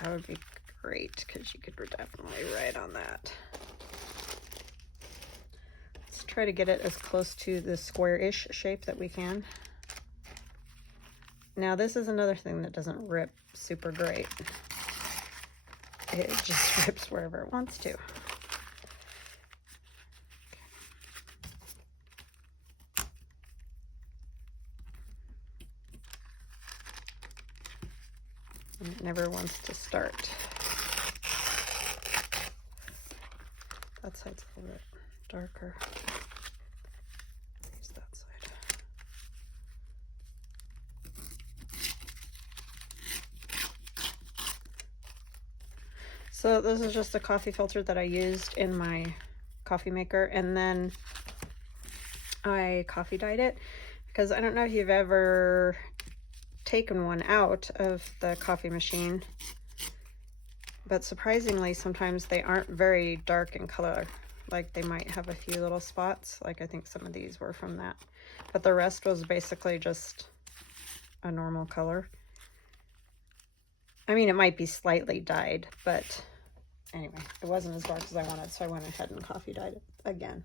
That would be great because you could definitely write on that. Let's try to get it as close to the square-ish shape that we can. Now this is another thing that doesn't rip super great. It just rips wherever it wants to. never wants to start. That side's a little bit darker. Use that side. So this is just a coffee filter that I used in my coffee maker, and then I coffee dyed it, because I don't know if you've ever taken one out of the coffee machine, but surprisingly sometimes they aren't very dark in color. Like they might have a few little spots, like I think some of these were from that, but the rest was basically just a normal color. I mean, it might be slightly dyed, but anyway, it wasn't as dark as I wanted, so I went ahead and coffee dyed it again,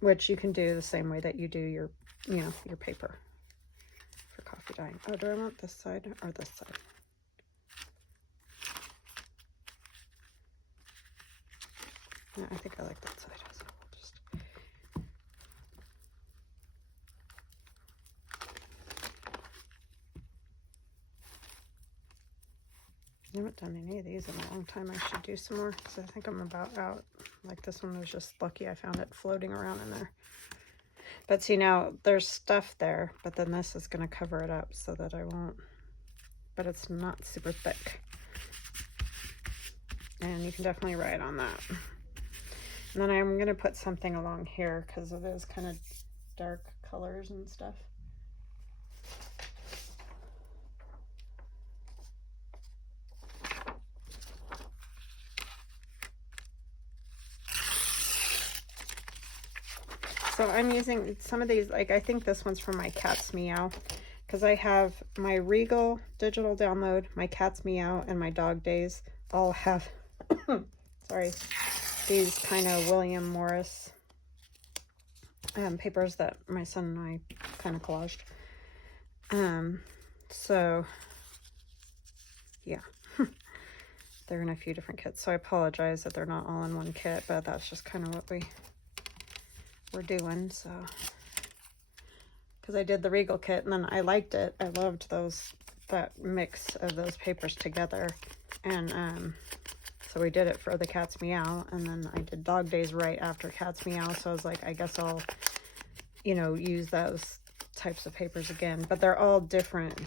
which you can do the same way that you do your, you know, your paper for coffee dyeing. Oh, do I want this side or this side? No, I think I like that side. So we'll just... I haven't done any of these in a long time. I should do some more, because I think I'm about out. Like this one was just lucky I found it floating around in there. But see, now there's stuff there, but then this is going to cover it up so that I won't, but it's not super thick. And you can definitely write on that. And then I'm going to put something along here because of those kind of dark colors and stuff. So I'm using some of these, like I think this one's from my Cat's Meow, because I have my Regal digital download, my Cat's Meow, and my Dog Days all have, sorry, these kind of William Morris papers that my son and I kind of collaged. So yeah, they're in a few different kits. So I apologize that they're not all in one kit, but that's just kind of what we're doing. So because I did the Regal kit and then I liked it. I loved that mix of those papers together. And so we did it for the Cat's Meow, and then I did Dog Days right after Cat's Meow. So I was like, I guess I'll, you know, use those types of papers again. But they're all different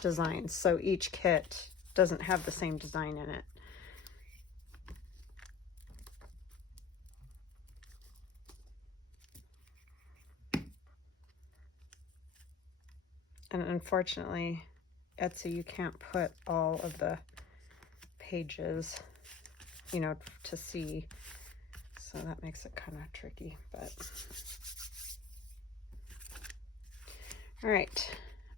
designs, so each kit doesn't have the same design in it. And unfortunately, Etsy, you can't put all of the pages, you know, to see. So that makes it kind of tricky, but all right.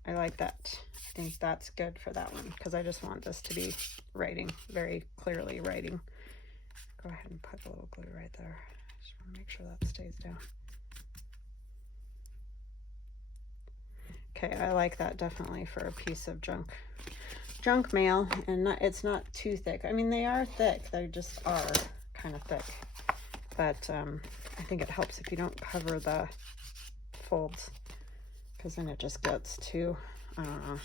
I like that. I think that's good for that one, because I just want this to be writing, very clearly writing. Go ahead and put a little glue right there. Just want to make sure that stays down. Okay, I like that definitely for a piece of junk mail, and it's not too thick. I mean, they are thick. They just are kind of thick. But I think it helps if you don't cover the folds, because then it just gets too, I don't know,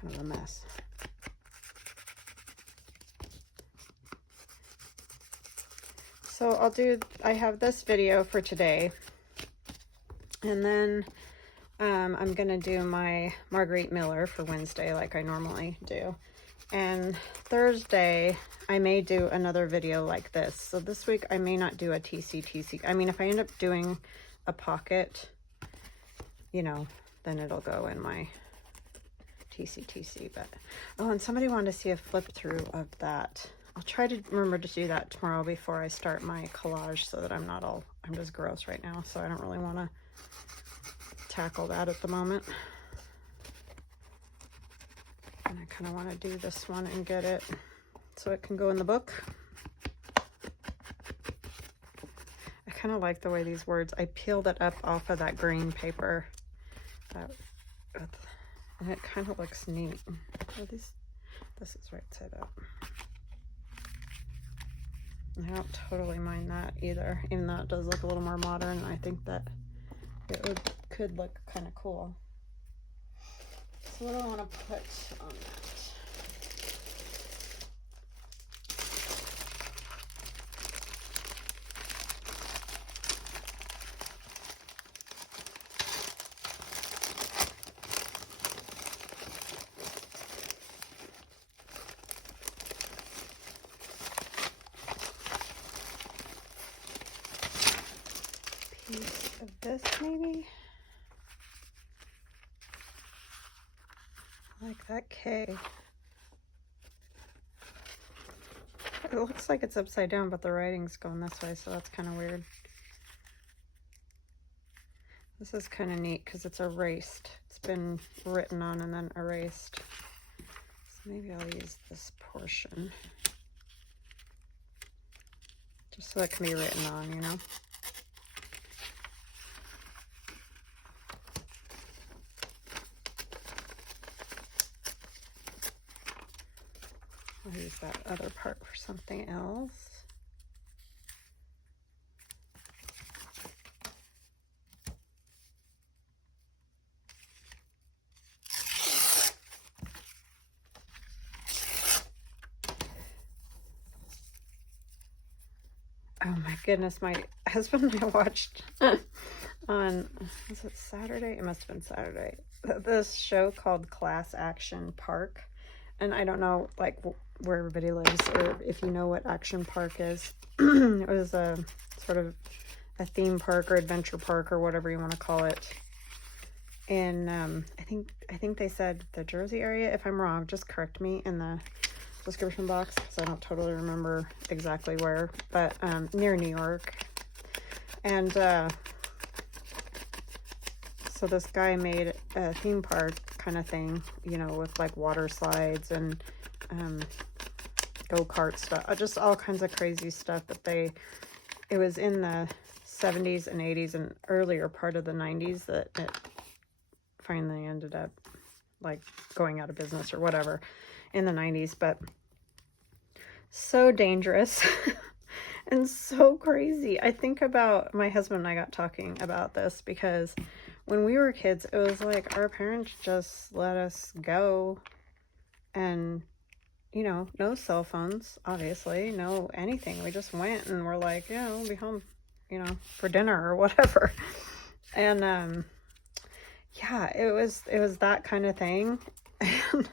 kind of a mess. So I have this video for today, and then I'm gonna do my Marguerite Miller for Wednesday like I normally do. And Thursday, I may do another video like this. So this week, I may not do a TCTC. I mean, if I end up doing a pocket, you know, then it'll go in my TCTC. But, oh, and somebody wanted to see a flip through of that. I'll try to remember to do that tomorrow before I start my collage, so that I'm just gross right now. So I don't really want to tackle that at the moment. And I kind of want to do this one and get it so it can go in the book. I kind of like the way these words, I peeled it up off of that green paper, and it kind of looks neat. Oh, this is right side up. I don't totally mind that either, even though it does look a little more modern. I think that it could look kind of cool. So what do I want to put on that? Piece of this maybe. I like that K. It looks like it's upside down, but the writing's going this way, so that's kind of weird. This is kind of neat because it's erased. It's been written on and then erased. So maybe I'll use this portion just so it can be written on, you know? I'll use that other part for something else. Oh my goodness, my husband and I watched on, was it Saturday? It must have been Saturday. This show called Class Action Park. And I don't know, like, where everybody lives or if you know what Action Park is. It was a sort of a theme park or adventure park or whatever you want to call it. And I think they said the Jersey area. If I'm wrong, just correct me in the description box because I don't totally remember exactly where, but near New York. And so this guy made a theme park kind of thing, you know, with like water slides and go-kart stuff, just all kinds of crazy stuff. But it was in the 70s and 80s and earlier part of the 90s that it finally ended up like going out of business or whatever in the 90s. But so dangerous and so crazy. I think about my husband and I got talking about this because when we were kids, it was like our parents just let us go and, you know, no cell phones, obviously, no anything. We just went and we're like, yeah, we'll be home, you know, for dinner or whatever. And, yeah, it was that kind of thing. And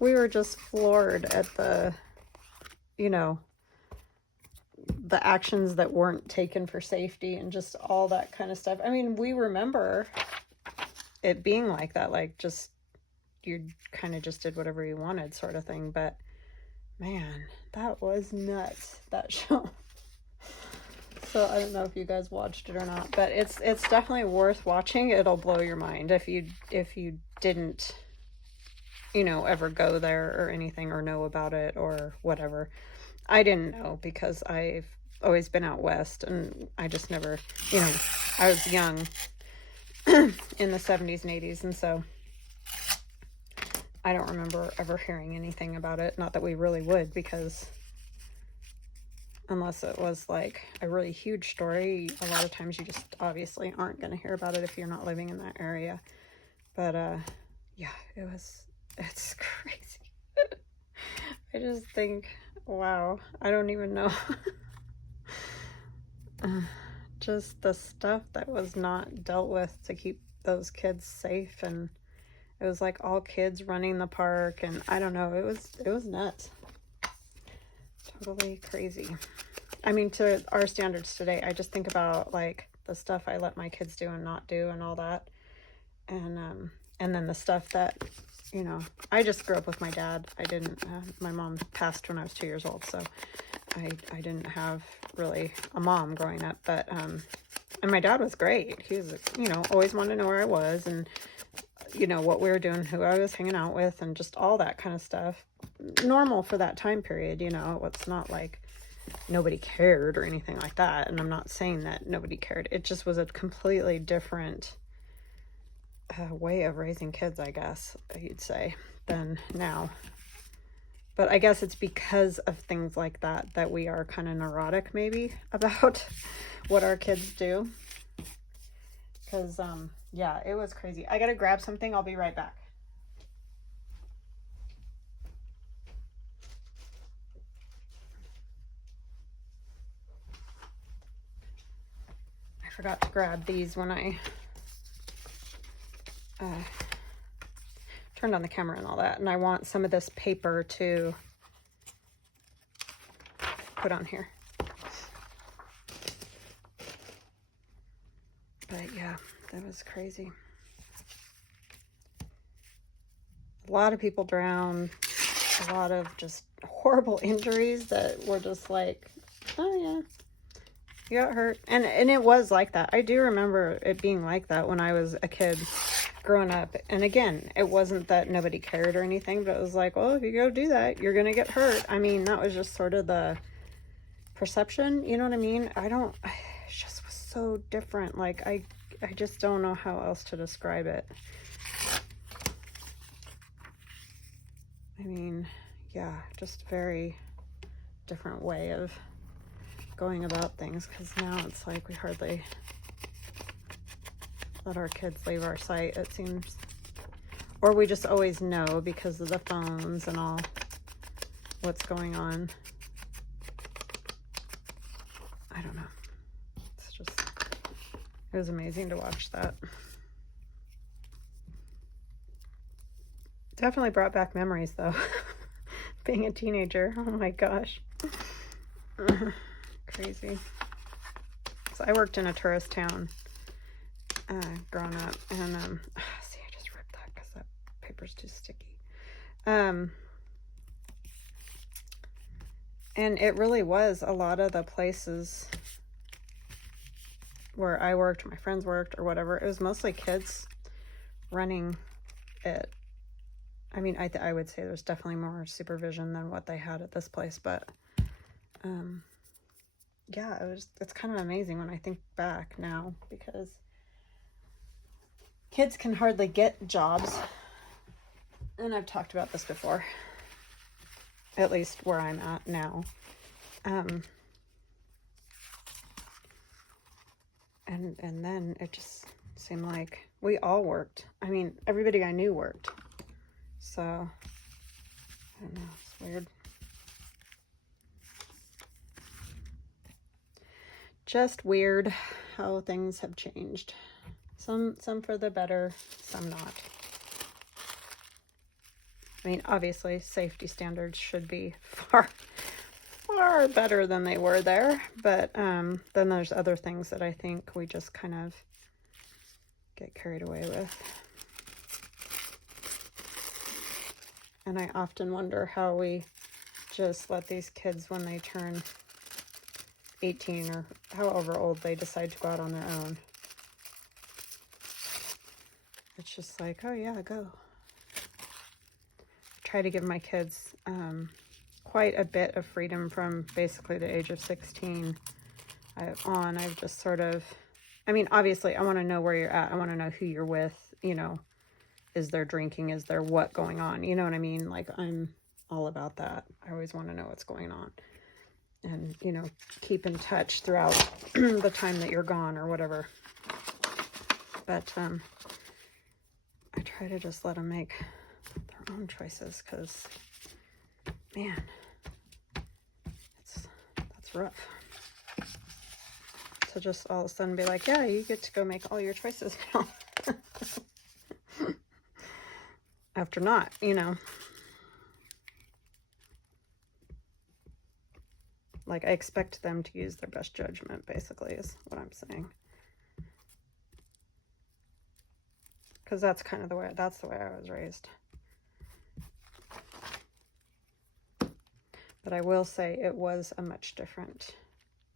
we were just floored at the, you know, the actions that weren't taken for safety and just all that kind of stuff. I mean, we remember it being like that, like just, you kind of just did whatever you wanted sort of thing. But man, that was nuts, that show. So I don't know if you guys watched it or not, but it's definitely worth watching. It'll blow your mind if you didn't, you know, ever go there or anything or know about it or whatever. I didn't know because I've always been out west and I just never, you know, I was young in the 70s and 80s, and so I don't remember ever hearing anything about it. Not that we really would, because unless it was like a really huge story, a lot of times you just obviously aren't going to hear about it if you're not living in that area. But yeah, it's crazy. I just think, wow, I don't even know. Just the stuff that was not dealt with to keep those kids safe, and it was like all kids running the park, and I don't know, it was nuts. Totally crazy. I mean, to our standards today, I just think about like the stuff I let my kids do and not do and all that. And then the stuff that, you know, I just grew up with my dad. I didn't, my mom passed when I was 2 years old, so I didn't have really a mom growing up, but, and my dad was great. He was, you know, always wanted to know where I was and, you know, what we were doing, who I was hanging out with, and just all that kind of stuff. Normal for that time period, you know. It's not like nobody cared or anything like that, and I'm not saying that nobody cared. It just was a completely different way of raising kids, I guess you'd say, than now. But I guess it's because of things like that that we are kind of neurotic maybe about what our kids do. Because yeah, it was crazy. I gotta grab something. I'll be right back. forgot to grab these when I turned on the camera and all that. And I want some of this paper to put on here. But yeah, that was crazy. A lot of people drown, a lot of just horrible injuries that were just like, oh yeah, you got hurt. And it was like that. I do remember it being like that when I was a kid growing up. And again, it wasn't that nobody cared or anything, but it was like, well, if you go do that, you're going to get hurt. I mean, that was just sort of the perception, you know what I mean? It just was so different. Like, I just don't know how else to describe it. I mean, yeah, just very different way of going about things, because now it's like we hardly let our kids leave our sight, it seems. Or we just always know because of the phones and all what's going on. I don't know. It's just, it was amazing to watch that. Definitely brought back memories though. Being a teenager. Oh my gosh. Crazy. So I worked in a tourist town growing up, and see, I just ripped that because that paper's too sticky. And it really was a lot of the places where I worked, my friends worked, or whatever. It was mostly kids running it. I mean, I would say there's definitely more supervision than what they had at this place, but yeah, it's kind of amazing when I think back now, because kids can hardly get jobs. And I've talked about this before, at least where I'm at now. And then it just seemed like we all worked. I mean, everybody I knew worked. So, I don't know, it's weird. Just weird how things have changed. Some for the better, some not. I mean, obviously, safety standards should be far better than they were there. But then there's other things that I think we just kind of get carried away with. And I often wonder how we just let these kids, when they turn 18 or however old, they decide to go out on their own. It's just like, oh yeah, go. I try to give my kids quite a bit of freedom from basically the age of 16 on. I've just sort of, I mean, obviously I want to know where you're at. I want to know who you're with, you know. Is there drinking? Is there what going on? You know what I mean? Like, I'm all about that. I always want to know what's going on. And, you know, keep in touch throughout the time that you're gone or whatever. But I try to just let them make their own choices, because, man, that's rough. To just all of a sudden be like, yeah, you get to go make all your choices now. After not, you know. Like, I expect them to use their best judgment, basically, is what I'm saying. Because that's kind of the way I was raised. But I will say it was a much different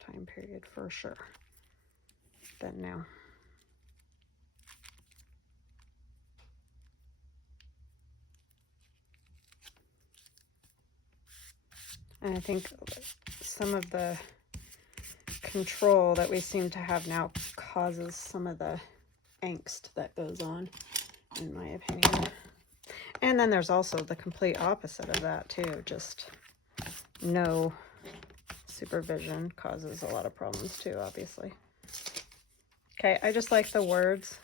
time period for sure than now. And I think some of the control that we seem to have now causes some of the angst that goes on, in my opinion. And then there's also the complete opposite of that too. Just no supervision causes a lot of problems too, obviously. Okay, I just like the words.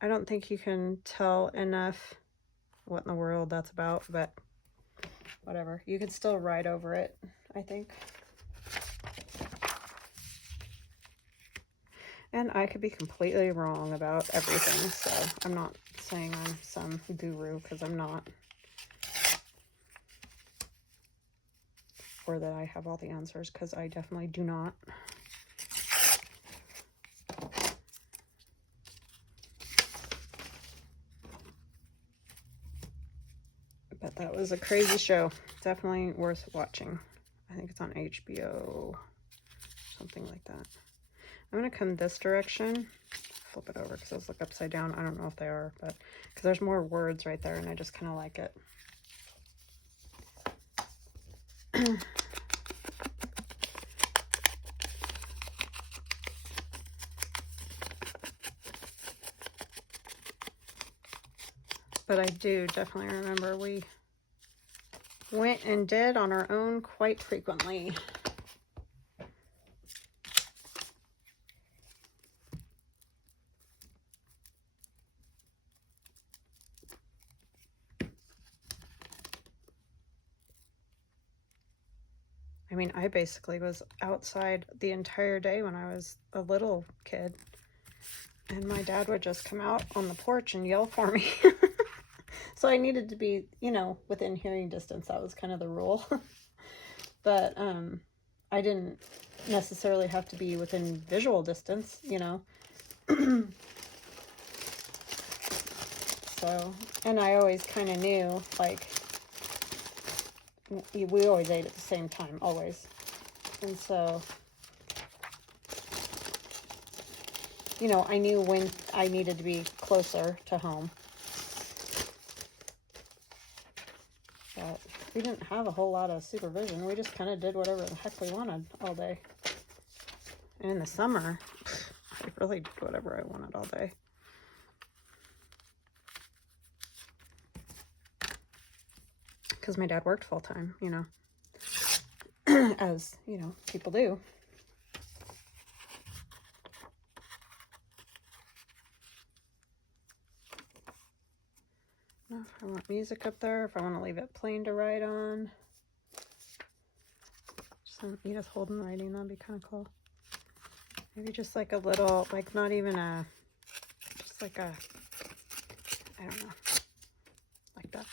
I don't think you can tell enough what in the world that's about, but whatever. You can still write over it, I think. And I could be completely wrong about everything, so I'm not saying I'm some guru, because I'm not. Or that I have all the answers, because I definitely do not. But that was a crazy show. Definitely worth watching. I think it's on HBO. Something like that. I'm going to come this direction. Flip it over because those look upside down. I don't know if they are, but because there's more words right there and I just kind of like it. But I do definitely remember we went and did on our own quite frequently. I mean, I basically was outside the entire day when I was a little kid. And my dad would just come out on the porch and yell for me. So I needed to be, you know, within hearing distance. That was kind of the rule. But I didn't necessarily have to be within visual distance, you know. So, and I always kind of knew, like, we always ate at the same time, always. And so, you know, I knew when I needed to be closer to home. But we didn't have a whole lot of supervision. We just kind of did whatever the heck we wanted all day. And in the summer, I really did whatever I wanted all day. Because my dad worked full time, you know, as, you know, people do. Now, if I want music up there, if I want to leave it plain to write on. Just some Edith Holden writing, that'd be kind of cool. Maybe just like a little, like not even a, just like a, I don't know, like that.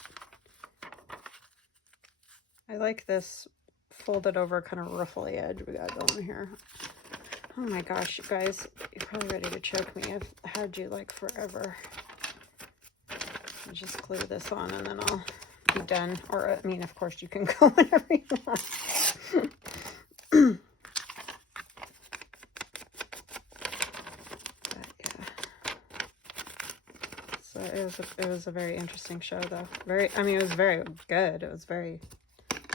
I like this folded over kind of ruffly edge we got going here. Oh my gosh, you guys, you're probably ready to choke me. I've had you like forever. I'll just glue this on and then I'll be done. Or, I mean, of course, you can go whenever you want. But yeah. So it was a very interesting show, though. I mean, it was very good. It was very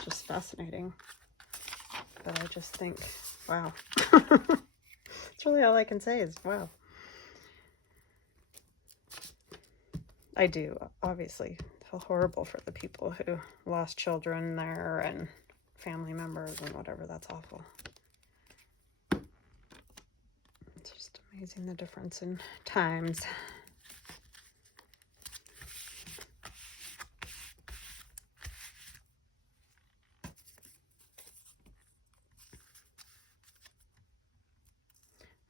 just fascinating. But I just think, wow. That's really all I can say is wow. I do obviously feel horrible for the people who lost children there and family members and whatever. That's awful. It's just amazing the difference in times.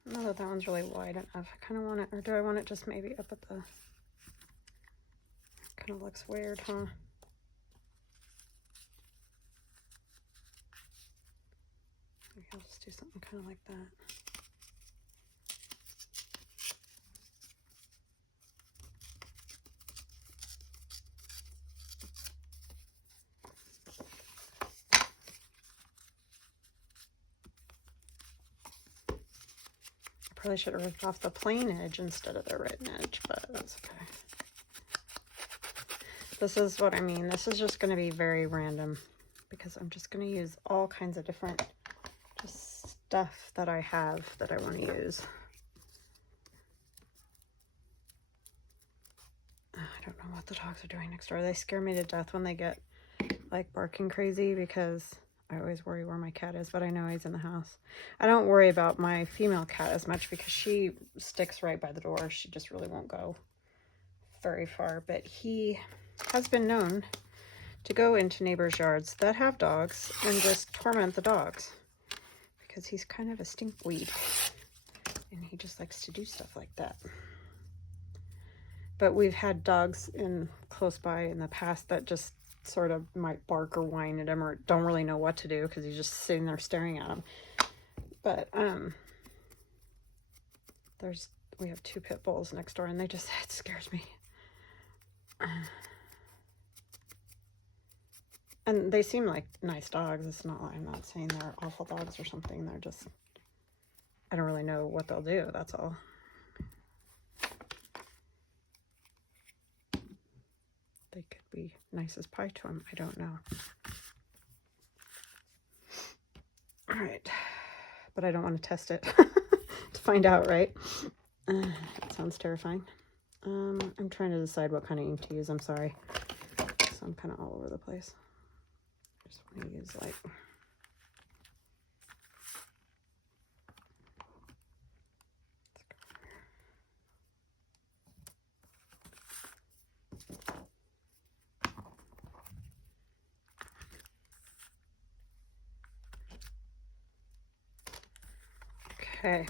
I don't know that one's really wide enough. I kind of want it, or do I want it just maybe up at the, kind of looks weird, huh? Maybe I'll just do something kind of like that. Probably should have ripped off the plain edge instead of the written edge, but that's okay. This is what I mean. This is just going to be very random because I'm just going to use all kinds of different just stuff that I have that I want to use. I don't know what the dogs are doing next door. They scare me to death when they get like barking crazy because I always worry where my cat is, but I know he's in the house. I don't worry about my female cat as much because she sticks right by the door. She just really won't go very far, but he has been known to go into neighbors' yards that have dogs and just torment the dogs because he's kind of a stinkweed And he just likes to do stuff like that. But we've had dogs in close by in the past that just sort of might bark or whine at him or don't really know what to do because he's just sitting there staring at him. But we have 2 pit bulls next door, and it scares me. And they seem like nice dogs. It's not, I'm not saying they're awful dogs or something. They're just, I don't really know what they'll do, that's all. They could be nice as pie to him. I don't know. All right. But I don't want to test it to find out, right? That sounds terrifying. I'm trying to decide what kind of ink to use. I'm sorry. So I'm kind of all over the place. I just want to use like... Okay.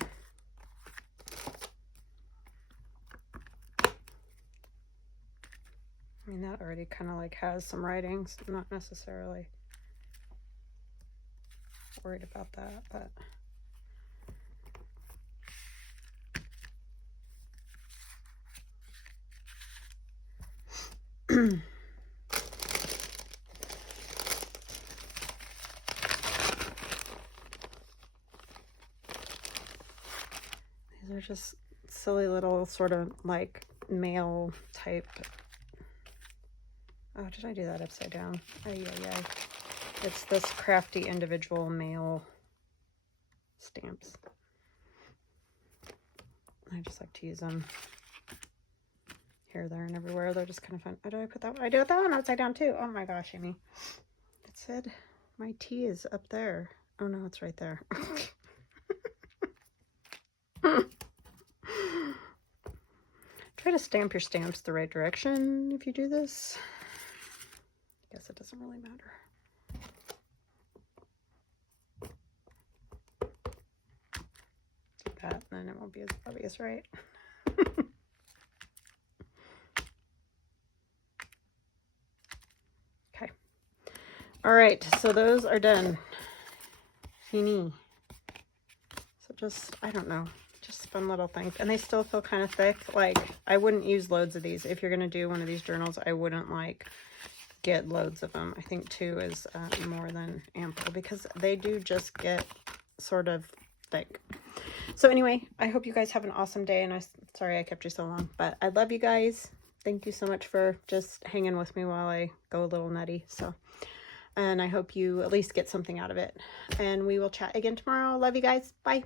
I mean, that already kind of like has some writings. I'm not necessarily worried about that, but these are just silly little sort of like mail type. Oh, did I do that upside down? Yeah. It's this crafty individual mail stamps. I just like to use them here, there, and everywhere. They're just kind of fun. Oh, did I put that one? I did that one upside down too. Oh my gosh, Amy. It said my T is up there. Oh no, it's right there. Try to stamp your stamps the right direction if you do this. I guess it doesn't really matter. Do that, and then it won't be as obvious, right? Okay. All right, so those are done. Fini. So just, I don't know, just fun little things. And they still feel kind of thick. Like, I wouldn't use loads of these. If you're going to do one of these journals, I wouldn't like get loads of them. I think 2 is more than ample because they do just get sort of thick. So anyway, I hope you guys have an awesome day, and sorry I kept you so long, but I love you guys. Thank you so much for just hanging with me while I go a little nutty. So, and I hope you at least get something out of it, and we will chat again tomorrow. Love you guys. Bye.